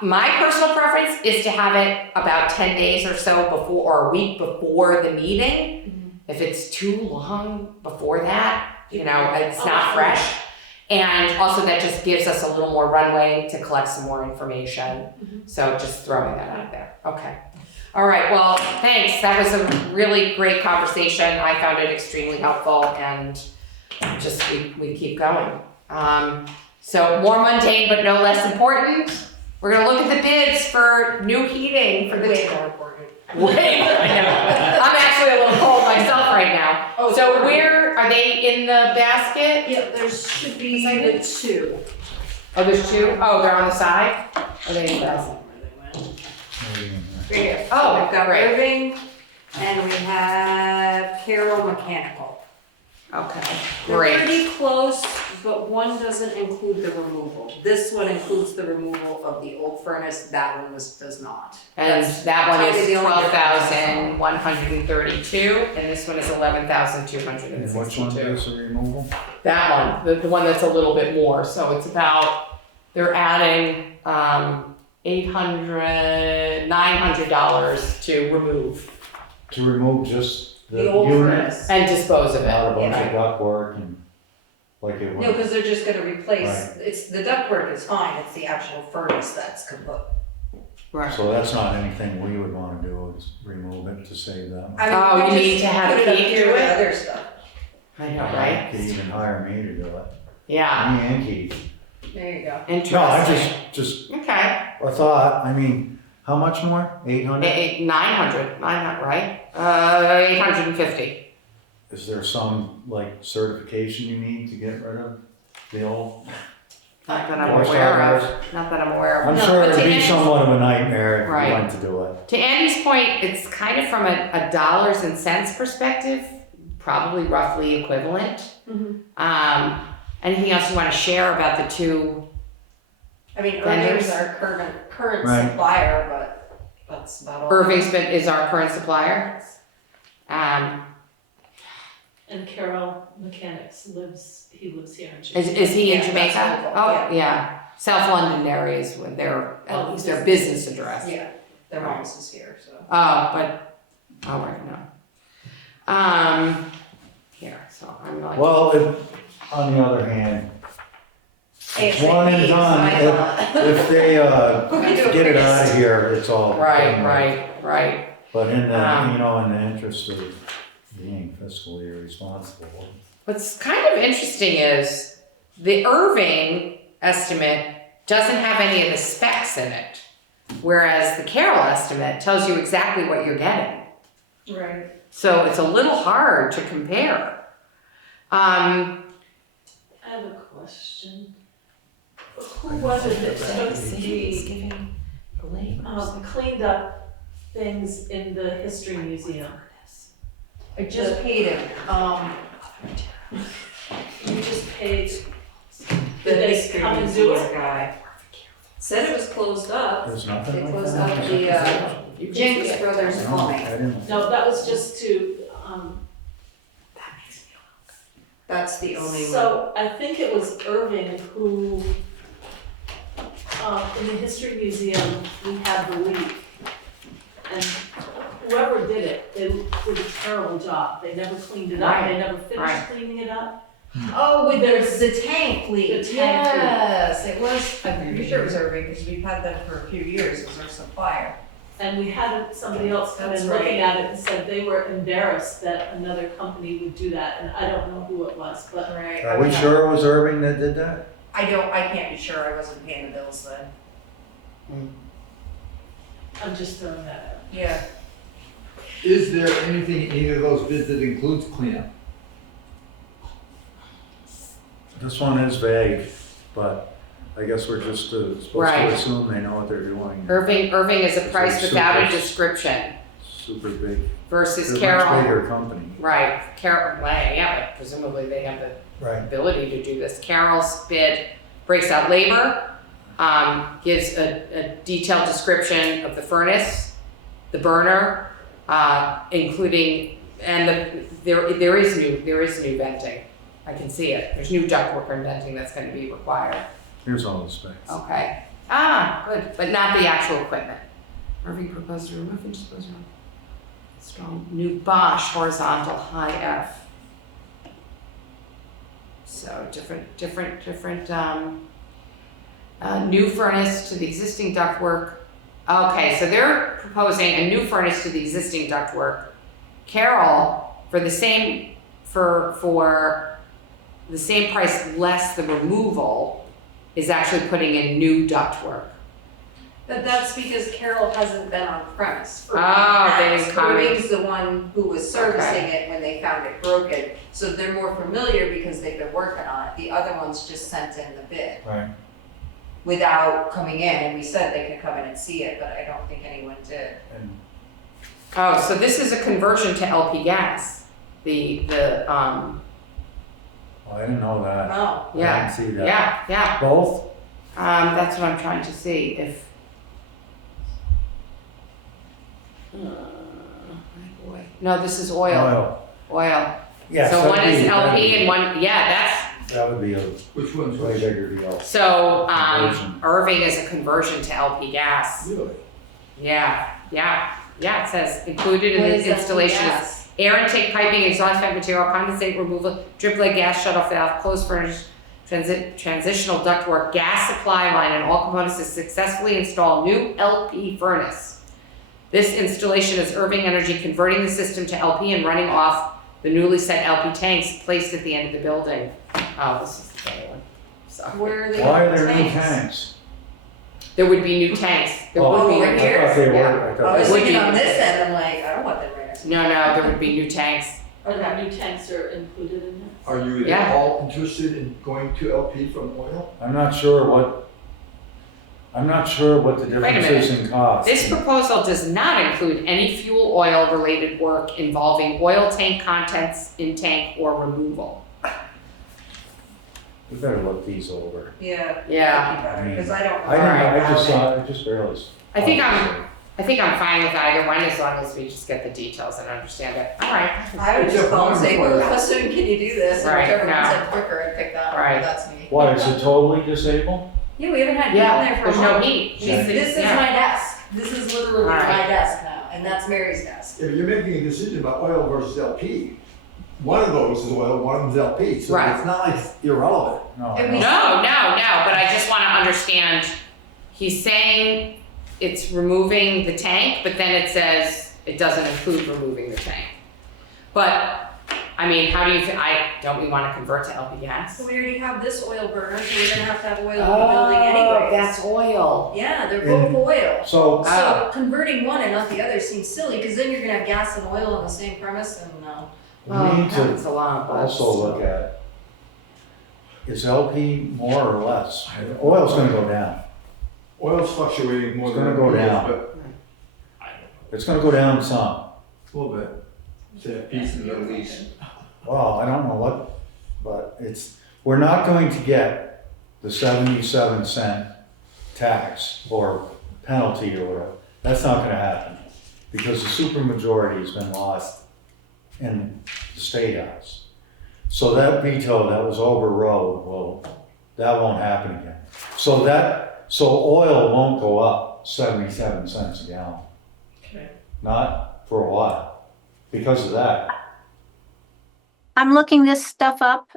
My personal preference is to have it about 10 days or so before, or a week before the meeting. If it's too long before that, you know, it's not fresh. And also that just gives us a little more runway to collect some more information. So just throwing that out there. Okay. All right, well, thanks. That was a really great conversation. I found it extremely helpful, and just we keep going. So more mundane but no less important. We're gonna look at the bids for new heating for the Way more important. Way, I know. I'm actually a little cold myself right now. Oh, So sorry. where are they in the basket? Yeah, there should be the 2. Oh, there's 2? Oh, they're on the side? Are they in the basket? Where they went. Maybe. Right here. Oh, So we've got great. Irving, and we have Carroll Mechanical. Okay, They're great. pretty close, but one doesn't include the removal. This one includes the removal of the old furnace, that one does not. And That's that one kind of is the only 12,132, and this one is And which one 11,262. is the removal? That one, the one that's a little bit more, so it's about, they're adding $900 to remove To remove just the The old unit? furnace. and dispose of Not a it. bunch of Yeah. ductwork and like it No, was. because they're just gonna replace, Right. it's, the ductwork is fine, it's the actual furnace that's kaput. Right. So that's not anything we would wanna do, is remove it to save them. I mean, Oh, we you just need to have put it up Keith here do with it? other stuff. I know, right? You could even hire me to do it. Yeah, Me and Keith. There you go. interesting. No, I just Okay. a thought, I mean, how much more? 800? 900, right? 850. Is there some like certification you need to get rid of the old? Not that I'm Horse aware tires? of. Not that I'm aware of. I'm No, sure but it'd to be Andy's- somewhat of a nightmare if Right. you went to do it. To Andy's point, it's kind of from a dollars and cents perspective, probably roughly equivalent. Anything else you want to share about the two? I mean, Vendors? Irving's our current Right. supplier, but that's about all. Is our current supplier. And Carroll Mechanics lives here in Jamaica. Is he in Yeah, Jamaica? that's local, Oh, yeah. yeah. South London area is when their, at least their business address. Yeah, their mom's is here, so. But, right, no. Here, so I'm like. Well, on the other hand, it's one and ASAP, done. so I thought- If they We do it get it quick. out of here, it's all. Right. But in the, Um, you know, in the interest of being fiscally responsible, What's kind of interesting is the Irving estimate doesn't have any of the specs in it, whereas the Carroll estimate tells you exactly what you're getting. Right. So it's a little hard to compare. I have a question. Who was it that took the cleaned up things in the history museum? I just paid him, You just paid. the Did they history come and do museum it? guy. Said it was closed up. there's nothing They like closed that. up the, Jenks Brothers No, Plumbing. I didn't. No, that was just to, That's the only one. so I think it was Irving who, in the history museum, we had the leak. And whoever did it, they did a terrible job. They never cleaned it up, they never Right. finished cleaning it up. Oh, with the tank leak. The tank leak. Yes, it was, I'm pretty sure it was Irving, because we've had them for a few years as our supplier. And we had somebody else come That's in right. looking at it and said they were embarrassed that another company would do that, and I don't know who it was, but Right. Are we sure it was Irving that did that? I can't be sure, I wasn't paying the bills then. I'm just throwing that out. Yeah. Is there anything in either of those bids that includes cleanup? This one is vague, but I guess we're just supposed Right. to assume they know what they're doing. Irving is a price It's without a super- description Super big. versus They're a much Carroll. bigger company. Right, Carroll, well, yeah, but presumably they have the Right. ability to do this. Carroll's bid breaks out labor, gives a detailed description of the furnace, the burner, including, and there is new venting. I can see it. There's new ductwork and venting that's going to be required. Here's all the specs. Okay. Good, but not the actual equipment. Irving proposed to remove and dispose of strong new Bosch horizontal high F. So different, new furnace to the existing ductwork. Okay, so they're proposing a new furnace to the existing ductwork. Carroll, for the same price less the removal, is actually putting in new ductwork. But that's because Carol hasn't been on premise. Oh, they didn't come. Irving's the one who was servicing it when they found it broken, so they're more familiar because they've been working on it. The other ones just sent in the bid Right. without coming in, and we said they could come in and see it, but I don't think anyone did. And Oh, so this is a conversion to LP gas. oh, I didn't know that. Oh, I Yeah, didn't see that. yeah. Both? That's what I'm trying to see if. Boy. No, this is oil. Oil. Yes. So one that'd is be- that'd LP be- and one, yeah, That would be a Which one's way which? bigger deal. so, Conversion. Irving is a conversion to LP gas. Really? Yeah, it says included in what the is that? installation is Yes. air intake piping, exhaust vent material, condensate removal, drip leg gas shut-off valve, closed furnace, transitional ductwork, gas supply line, and all components to successfully install new LP furnace. This installation is Irving Energy converting the system to LP and running off the newly set LP tanks placed at the end of the building. Oh, this is the other one. So Where are they? Why are putting there new tanks? tanks? there would be new tanks. There Oh, would be. right here? I thought they were, Yeah. I I thought was they would thinking be- on this end, I'm like, I don't want them right next to me. No, there would be new tanks. Are there new tanks are included in that? Are you Yeah. at all interested in going to LP from oil? I'm not sure what the difference is in cost. This proposal does not include any fuel oil related work involving oil tank contents in tank or removal. We better look these over. Yeah. Yeah. Because I don't know. I didn't know, Alright. I just saw, I just barely. I think I'm fine with either one as long as we just get the details and understand it. All right. I would just call and say, well, how soon can you do this? And Right, whichever one no. said quicker, I'd pick that one, Right. that's me. What, is it totally disabled? Yeah, we haven't had heat in Yeah, there for a there's no month. heat. This is Yeah. my desk. This is literally All right. my desk now, and that's Mary's desk. If you're making a decision about oil versus LP, one of those is oil, one of them's LP, so Right. it's not like it's irrelevant. No. And we- No, but I just want to understand, he's saying it's removing the tank, but then it says it doesn't include removing the tank. But, I mean, how do you, don't we wanna convert to LP gas? So we already have this oil burner, so we're gonna have oil in the building anyway. That's oil. Yeah, they're both oil. So, So converting one and not the other seems silly, because then you're gonna have gas and oil on the same premise, and we need That's to a lot, but also look at, is LP more or less? Oil's gonna go down. Oil's fluctuating more It's than gonna go it is, down. but It's gonna go down some. a little bit. Say a piece in the Middle East. Well, I don't know what, but we're not going to get the 77-cent tax or penalty or whatever. That's not gonna happen, because the supermajority has been lost in the State House. So that veto that was overrode, well, that won't happen again. So oil won't go up 77 cents a gallon. Okay. Not for a while, because of that. I'm looking this stuff up.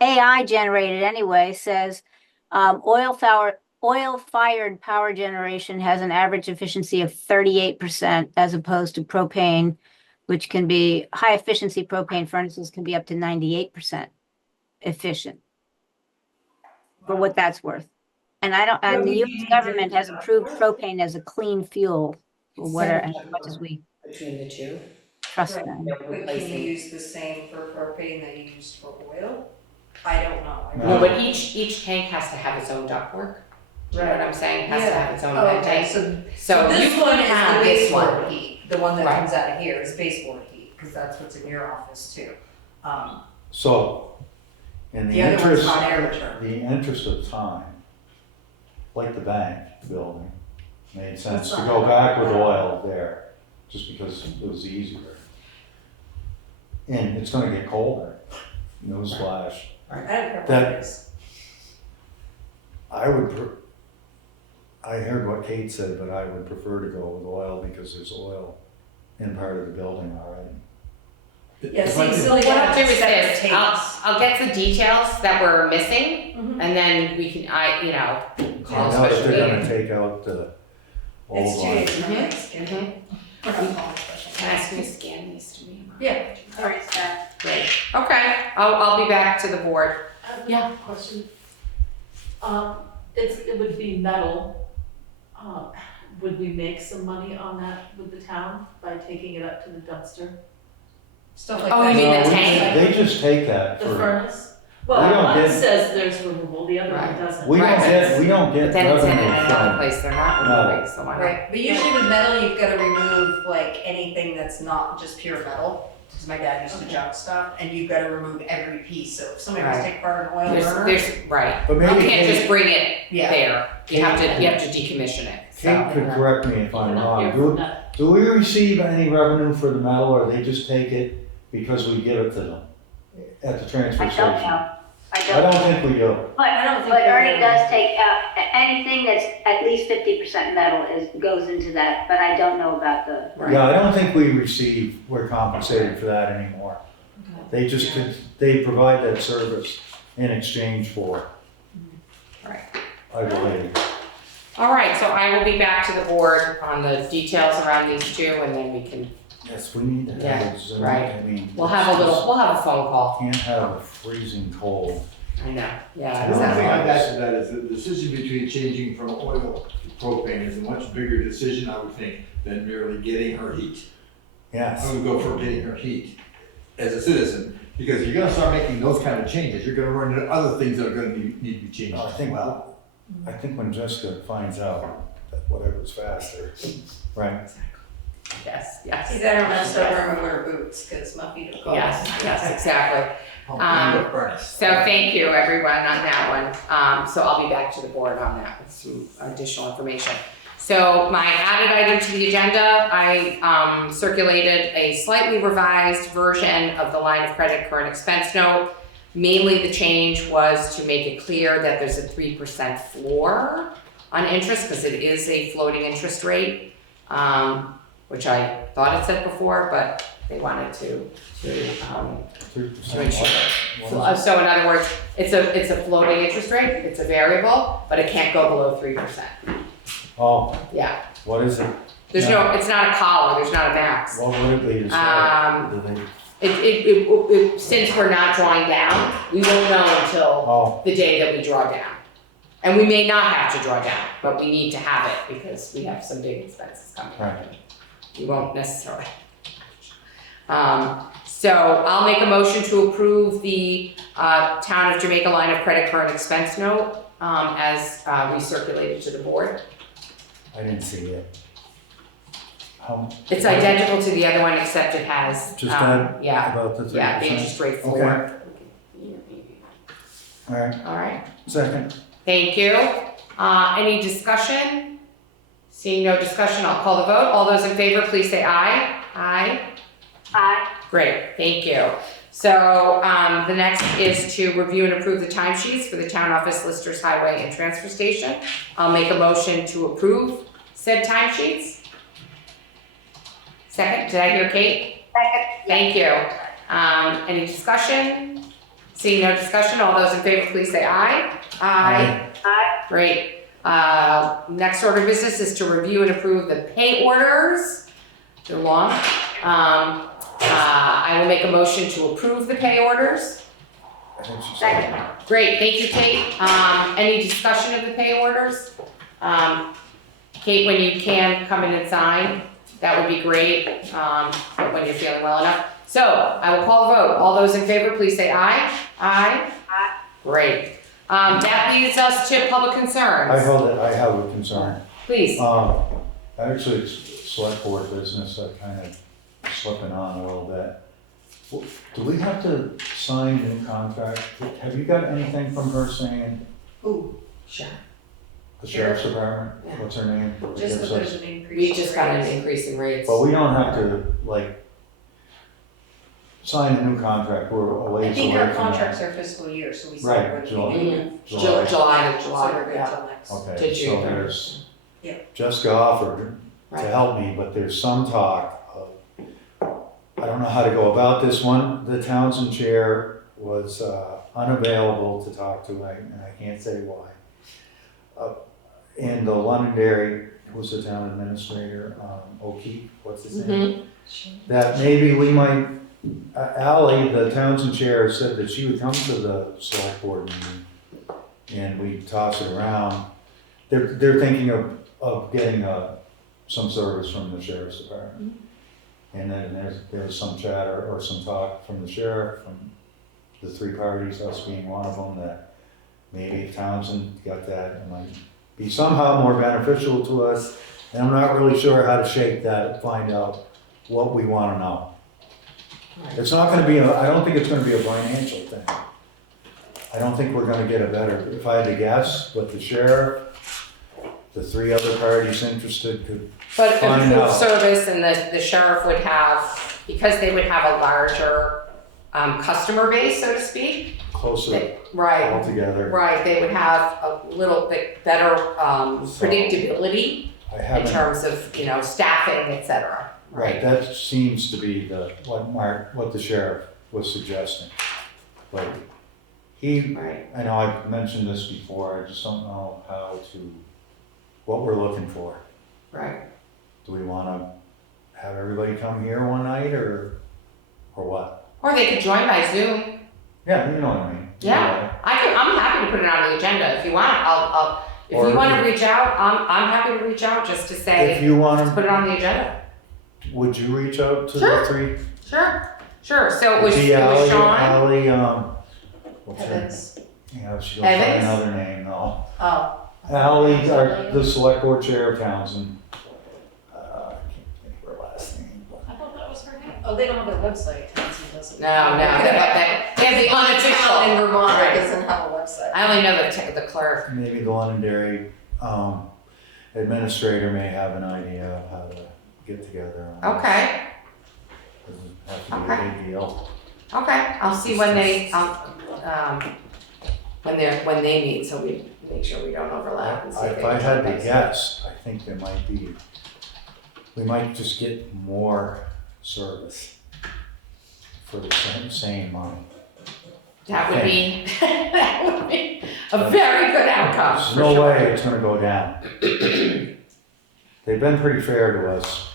AI generated anyway says oil-fired power generation has an average efficiency of 38% as opposed to propane, which can be high efficiency propane furnaces can be up to 98% efficient. For what that's worth. And and the US government has approved propane as a clean fuel for whatever, as much as we Between the two. trust Right. them. but can you use the same for propane that you used for oil? I don't know. No, but each tank has to have its own ductwork. Do you know what I'm saying? It has to have its own vent Okay, tank. so So you this one could is have the this one. baseboard heat, the one that Right. comes out of here is baseboard heat, because that's what's in your office too. So, in the The other one's interest, hot air return. the interest of time, like the bank building, made sense to That's go not- back with oil there, just because it was easier. And it's gonna get colder, newsflash. I don't care what That- it is. I heard what Kate said, but I would prefer to go with oil because there's oil in part of the building already. Yeah, If I see, could- so they What I'll have do is separate this, tanks. I'll get the details that we're missing, Mhm. and then we can, call a Now that special they're gonna meeting. take out the It's old 2 one. days from Mhm. Thanksgiving. We're not calling a special Can I ask you to meeting. scan these to me? Yeah. Sorry, Sarah. Great, okay, I'll be back to the board. I have a Yeah. question. It would be metal. Would we make some money on that with the town by taking it up to the dumpster? Stuff like Oh, that. you mean the No, tank? They just take that The for, furnace? We Well, don't one get- says there's removal, the other one Right. doesn't. we don't Right. get But then it's in revenue another from. place, they're not No. removing, so why not? Right, but usually with metal, you've gotta remove like anything that's not just pure metal, because my dad used to junk stuff, and you've gotta remove every piece, so if somebody wants to take apart an oil burner. There's, right, But you maybe can't Kate, just bring it Yeah. there, you have to decommission it, Kate so. could correct me if I'm Even up wrong. here from that. Do we receive any revenue for the metal, or they just take it because we give it to them at the transfer I station? don't know. I don't think we do. I don't think But we Ernie do. does take, anything that's at least 50% metal goes into that, but I don't know about the. Right. Yeah, I don't think we're compensated for that anymore. They just, they provide that service in exchange for, Right. I believe. All right, so I will be back to the board on the details around these two, and then we can, Yes, we need to Yeah, have a Zoom, right. I mean. we'll have a phone call. Can't have a freezing cold. I know, yeah, The only thing I'd exactly. add to that is the decision between changing from oil to propane is a much bigger decision, I would think, than merely getting her heat. Yes. I would go for getting her heat as a citizen, because you're gonna start making those kind of changes, you're gonna run into other things that are gonna need to be changed I as think, well. I think when Jessica finds out that whatever's faster, right? Yes, You yes, better mess up and wear boots, cause my feet are cold. yes, exactly. Furnace. So thank you, everyone, on that one. So I'll be back to the board on that with some additional information. So my added item to the agenda, I circulated a slightly revised version of the line of credit current expense note. Mainly the change was to make it clear that there's a 3% floor on interest, because it is a floating interest rate, which I thought it said before, but they wanted to 3% what? so in other words, it's a floating interest rate, it's a variable, but it can't go below 3%. Oh, Yeah, what is it? There's no, it's not a collar, there's not a max. What would it be to start? Do they- Since we're not drawing down, we won't know until Oh, the day that we draw down. And we may not have to draw down, but we need to have it because we have some big expenses coming. right. We won't necessarily. So I'll make a motion to approve the Town of Jamaica line of credit current expense note as recirculated to the board. I didn't see it. It's identical to the other one except it has, Just that, yeah, about the 3%? yeah, the interest rate floor. All right, All right, second. thank you. Any discussion? Seeing no discussion, I'll call the vote. All those in favor, please say aye. Aye. Aye. Great, thank you. So, the next is to review and approve the timesheets for the town office, listers, highway, and transfer station. I'll make a motion to approve said timesheets. Second, did I hear Kate? Second. Thank you. Any discussion? Seeing no discussion, all those in favor, please say aye. Aye. Aye. Great. Next order of business is to review and approve the pay orders. They're long. I will make a motion to approve the pay orders. I think she Second. said. Great, thank you, Kate. Any discussion of the pay orders? Kate, when you can come in and sign, that would be great, when you're feeling well enough. So, I will call the vote. All those in favor, please say aye. Aye? Aye. Great. That leads us to public concerns. I have a concern. Please. Actually, it's select board business, I kind of slipping on a little bit. Do we have to sign a new contract? Have you got anything from her saying, Ooh, Sure. the sheriff's department, Yeah. what's her name? just that Gives there's us- an increase. We just got an in rates. increase in rates. But we don't have to, like, sign a new contract, we're a I ways think away our from contracts that. are fiscal year, so we Right, start with the July. beginning. July. July to So July, we're good yeah. till next. Okay, to so June. there's, Yeah. Jessica offered to Right. help me, but there's some talk of, I don't know how to go about this one. The Townsend chair was unavailable to talk to, and I can't say why. And the Londonderry, who's the town administrator, O'Keefe, what's his name? That maybe we might, Ally, the Townsend chair, said that she would come to the select board meeting and we toss it around. They're thinking of getting some service from the sheriff's department. And then there's some chatter or some talk from the sheriff, from the three parties, us being one of them, that maybe if Townsend got that, it might be somehow more beneficial to us. And I'm not really sure how to shape that, find out what we wanna know. It's not gonna be, I don't think it's gonna be a financial thing. I don't think we're gonna get a better, if I had to guess, but the sheriff, the three other parties interested could But find improved out. service and the sheriff would have, because they would have a larger customer base, so to speak. Closer Right, altogether. right, they would have a little bit better predictability I in haven't, terms of, you know, staffing, et cetera. right, that seems to be what the sheriff was suggesting. But Right, I know I've mentioned this before, I just don't know what we're looking for. right. Do we wanna have everybody come here one night or what? Or they could join by Zoom. Yeah, you know what I mean. Yeah. I'm happy to put it on the agenda if you want. If Or you want to if- reach out, I'm happy to reach out just to If say, you let's put wanna, it on the agenda. would you reach out to Sure. the three? Sure. So it was Ally, Sean. Ally, what's her name? Evans. Yeah, she'll find Evans? another name, no. Oh, Ally, the select board chair of Townsend. I can't think of her last name, but. I thought that was her name. Oh, they don't have a website. Townsend doesn't. No, they have the Town unofficial. in Vermont Right. doesn't have a website. I only know the clerk. Maybe the Londonderry administrator may have an idea of how to get together. on this. Okay, Doesn't have to be a big deal. okay. I'll see when they when they meet, so we make sure we don't overlap and see if If they I can had join to us. guess, I think we might just get more service for the same money. That would be a very good outcome. There's for no sure. way it's gonna go down. they've been pretty fair to us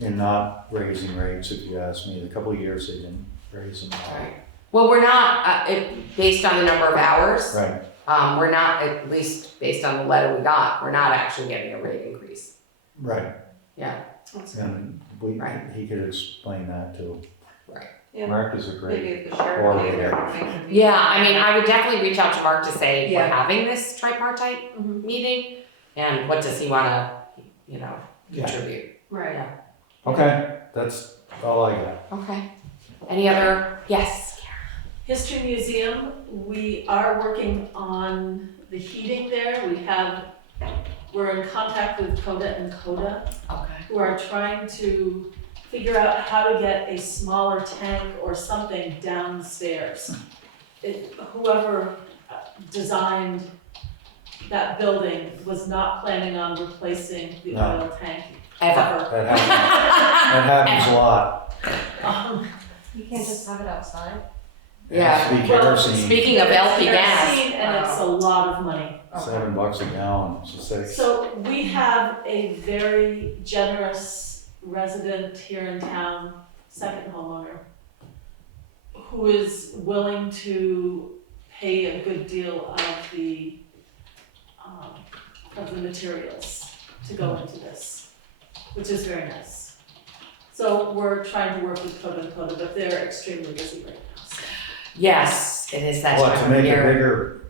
in not raising rates, if you ask me. A couple of years they didn't raise them. Right. Well, we're not, based on the number of hours, Right, we're not, at least based on the letter we got, we're not actually getting a rate increase. right. Yeah, And Right. he could explain that too. right. Yeah. Mark is a Maybe great if the sheriff came there, coordinator. it would be- Yeah, I mean, I would definitely reach out to Mark to say we're Yeah. having this tripartite Mhm. meeting, and what does he wanna, Yeah. contribute? Right. Yeah. Okay, that's all I got. Okay. Any other, yes? History Museum, we are working on the heating there. We're in contact with Coda and Coda, Okay. who are trying to figure out how to get a smaller tank or something downstairs. Whoever designed that building was not planning on replacing the No. oil tank Ever. ever. That happens a lot. You can't just have it outside? Yeah. Speak Well, kerosene, Speaking of LP gas, Kerosene, and it's a lot of money. $7 a gallon, so So we have a very generous resident here in town, second homeowner, who is willing to pay a good deal of the materials to go into this, which is very nice. So we're trying to work with Coda and Coda, but they're extremely busy right now, so. yes, it is that what, to time of make a year. bigger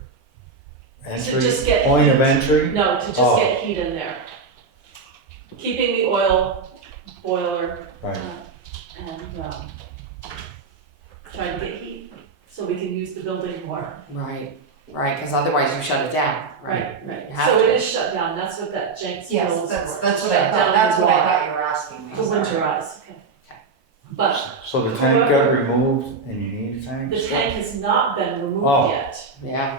entry, just get point of heat. entry? No, to just Oh. get heat in there. Keeping the oil boiler Right, and trying to get heat so we can use the building more. Right, right, because otherwise you shut it down, right? Right. You have So to. it is shut down, that's what that Jenks bill is for. That's what Shut I down thought, the that's what I water. thought you were asking me. To winterize, okay. But so the tank got removed and you need a tank? the tank has not been removed Oh. yet. Yeah,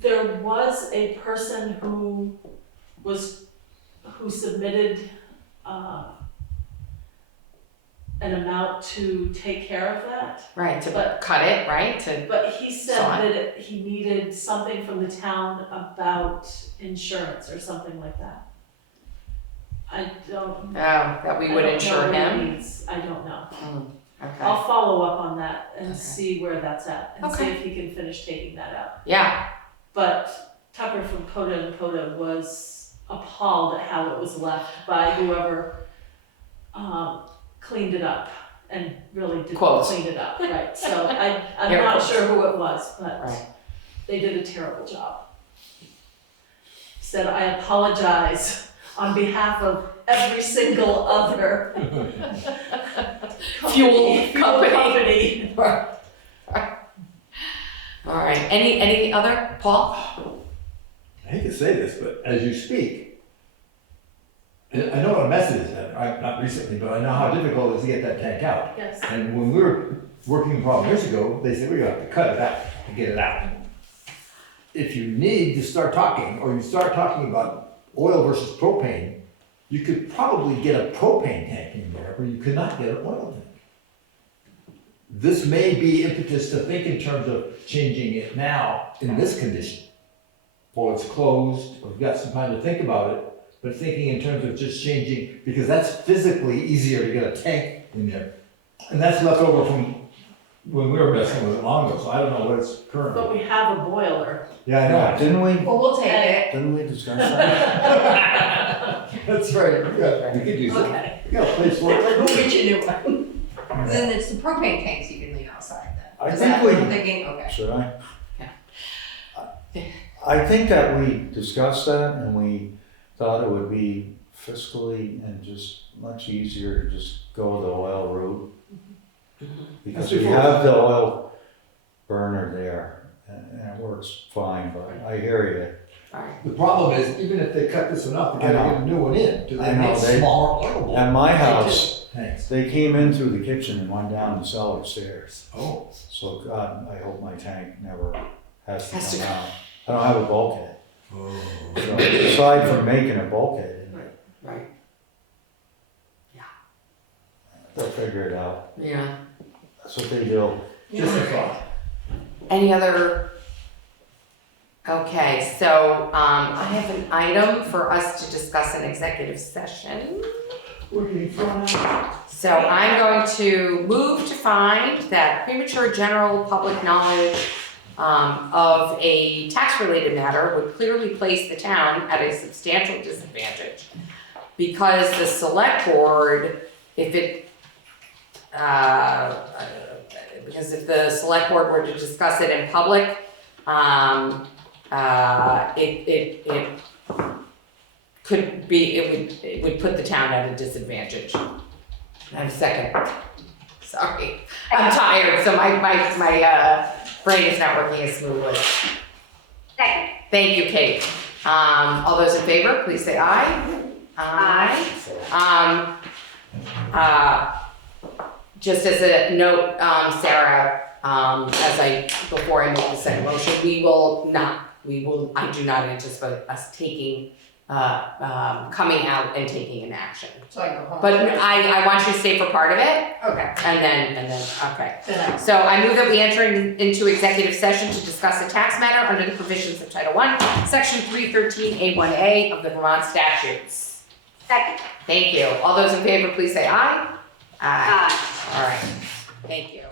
There was a person who submitted, an amount to take care of that. right, to But- cut it, right, to, But he said Saw that he needed something from the town about insurance or something like that. I don't. that we would insure him? I don't know. Okay, I'll follow up on that and Okay. see where that's at and see Okay. if he can finish taking that out. yeah, But Tucker from Coda and Coda was appalled at how it was left by whoever cleaned it up and really didn't Quotes. clean it up, right? So I'm Air not quotes. sure who it was, but Right. they did a terrible job. He said, I apologize on behalf of every single other Fuel company. company. All right, any other, Paul? I hate to say this, but as you speak, and I know what a mess it is, not recently, but I know how difficult it is to get that tank out. Yes. And when we were working the problem years ago, they said, we're gonna have to cut it out to get it out. If you need to start talking, or you start talking about oil versus propane, you could probably get a propane tank in there, but you could not get an oil tank. This may be impetus to think in terms of changing it now in this condition. Or it's closed, or you've got some time to think about it, but thinking in terms of just changing, because that's physically easier to get a tank in there. And that's left over from when we were messing with it long ago, so I don't know what it's But currently. we have a boiler. Yeah, I know. Didn't we, Well, we'll take it. discuss that? That's right, we could use it. Okay. We got a place for it. We'll get you a new one. Then it's the propane tanks you can leave outside then. I Is think that what we- I'm thinking? Okay. Should I? Yeah. I think that we discussed that and we thought it would be fiscally and just much easier to just go the oil route. Because we have the oil burner there and it works fine, but I hear All right, The problem is, even if they cut this one up, they gotta get a new one in, do I they know, make they- smaller oil you. balls? At my house, Thanks. they came in through the kitchen and went down the cellar stairs. Oh. So God, I hope my tank never has Has to to come out. I don't have a bulkhead. Oh. So aside from making a bulkhead, right, they'll figure it out. yeah. That's what they do. Just a thought. Any other Okay, so, I have an item for us to discuss in executive session. So I'm going to move to find that premature general public knowledge of a tax-related matter would clearly place the town at a substantial disadvantage. Because the select board, because if the select board were to discuss it in public, it could be, it would put the town at a disadvantage. I have a second. Sorry, I'm tired, so my brain is not working as smoothly. Second. Thank you, Kate. All those in favor, please say aye. Aye. Just as a note, Sarah, before I make the second motion, I do not anticipate us taking, coming out and taking an action. So I go home. But I want you to stay for part of it, Okay. and then, okay. Then I- So I move that we enter into executive session to discuss a tax matter under the provisions of Title I, Section 313A1A of the Vermont statutes. Second. Thank you. All those in favor, please say aye. Aye. All right. Thank you.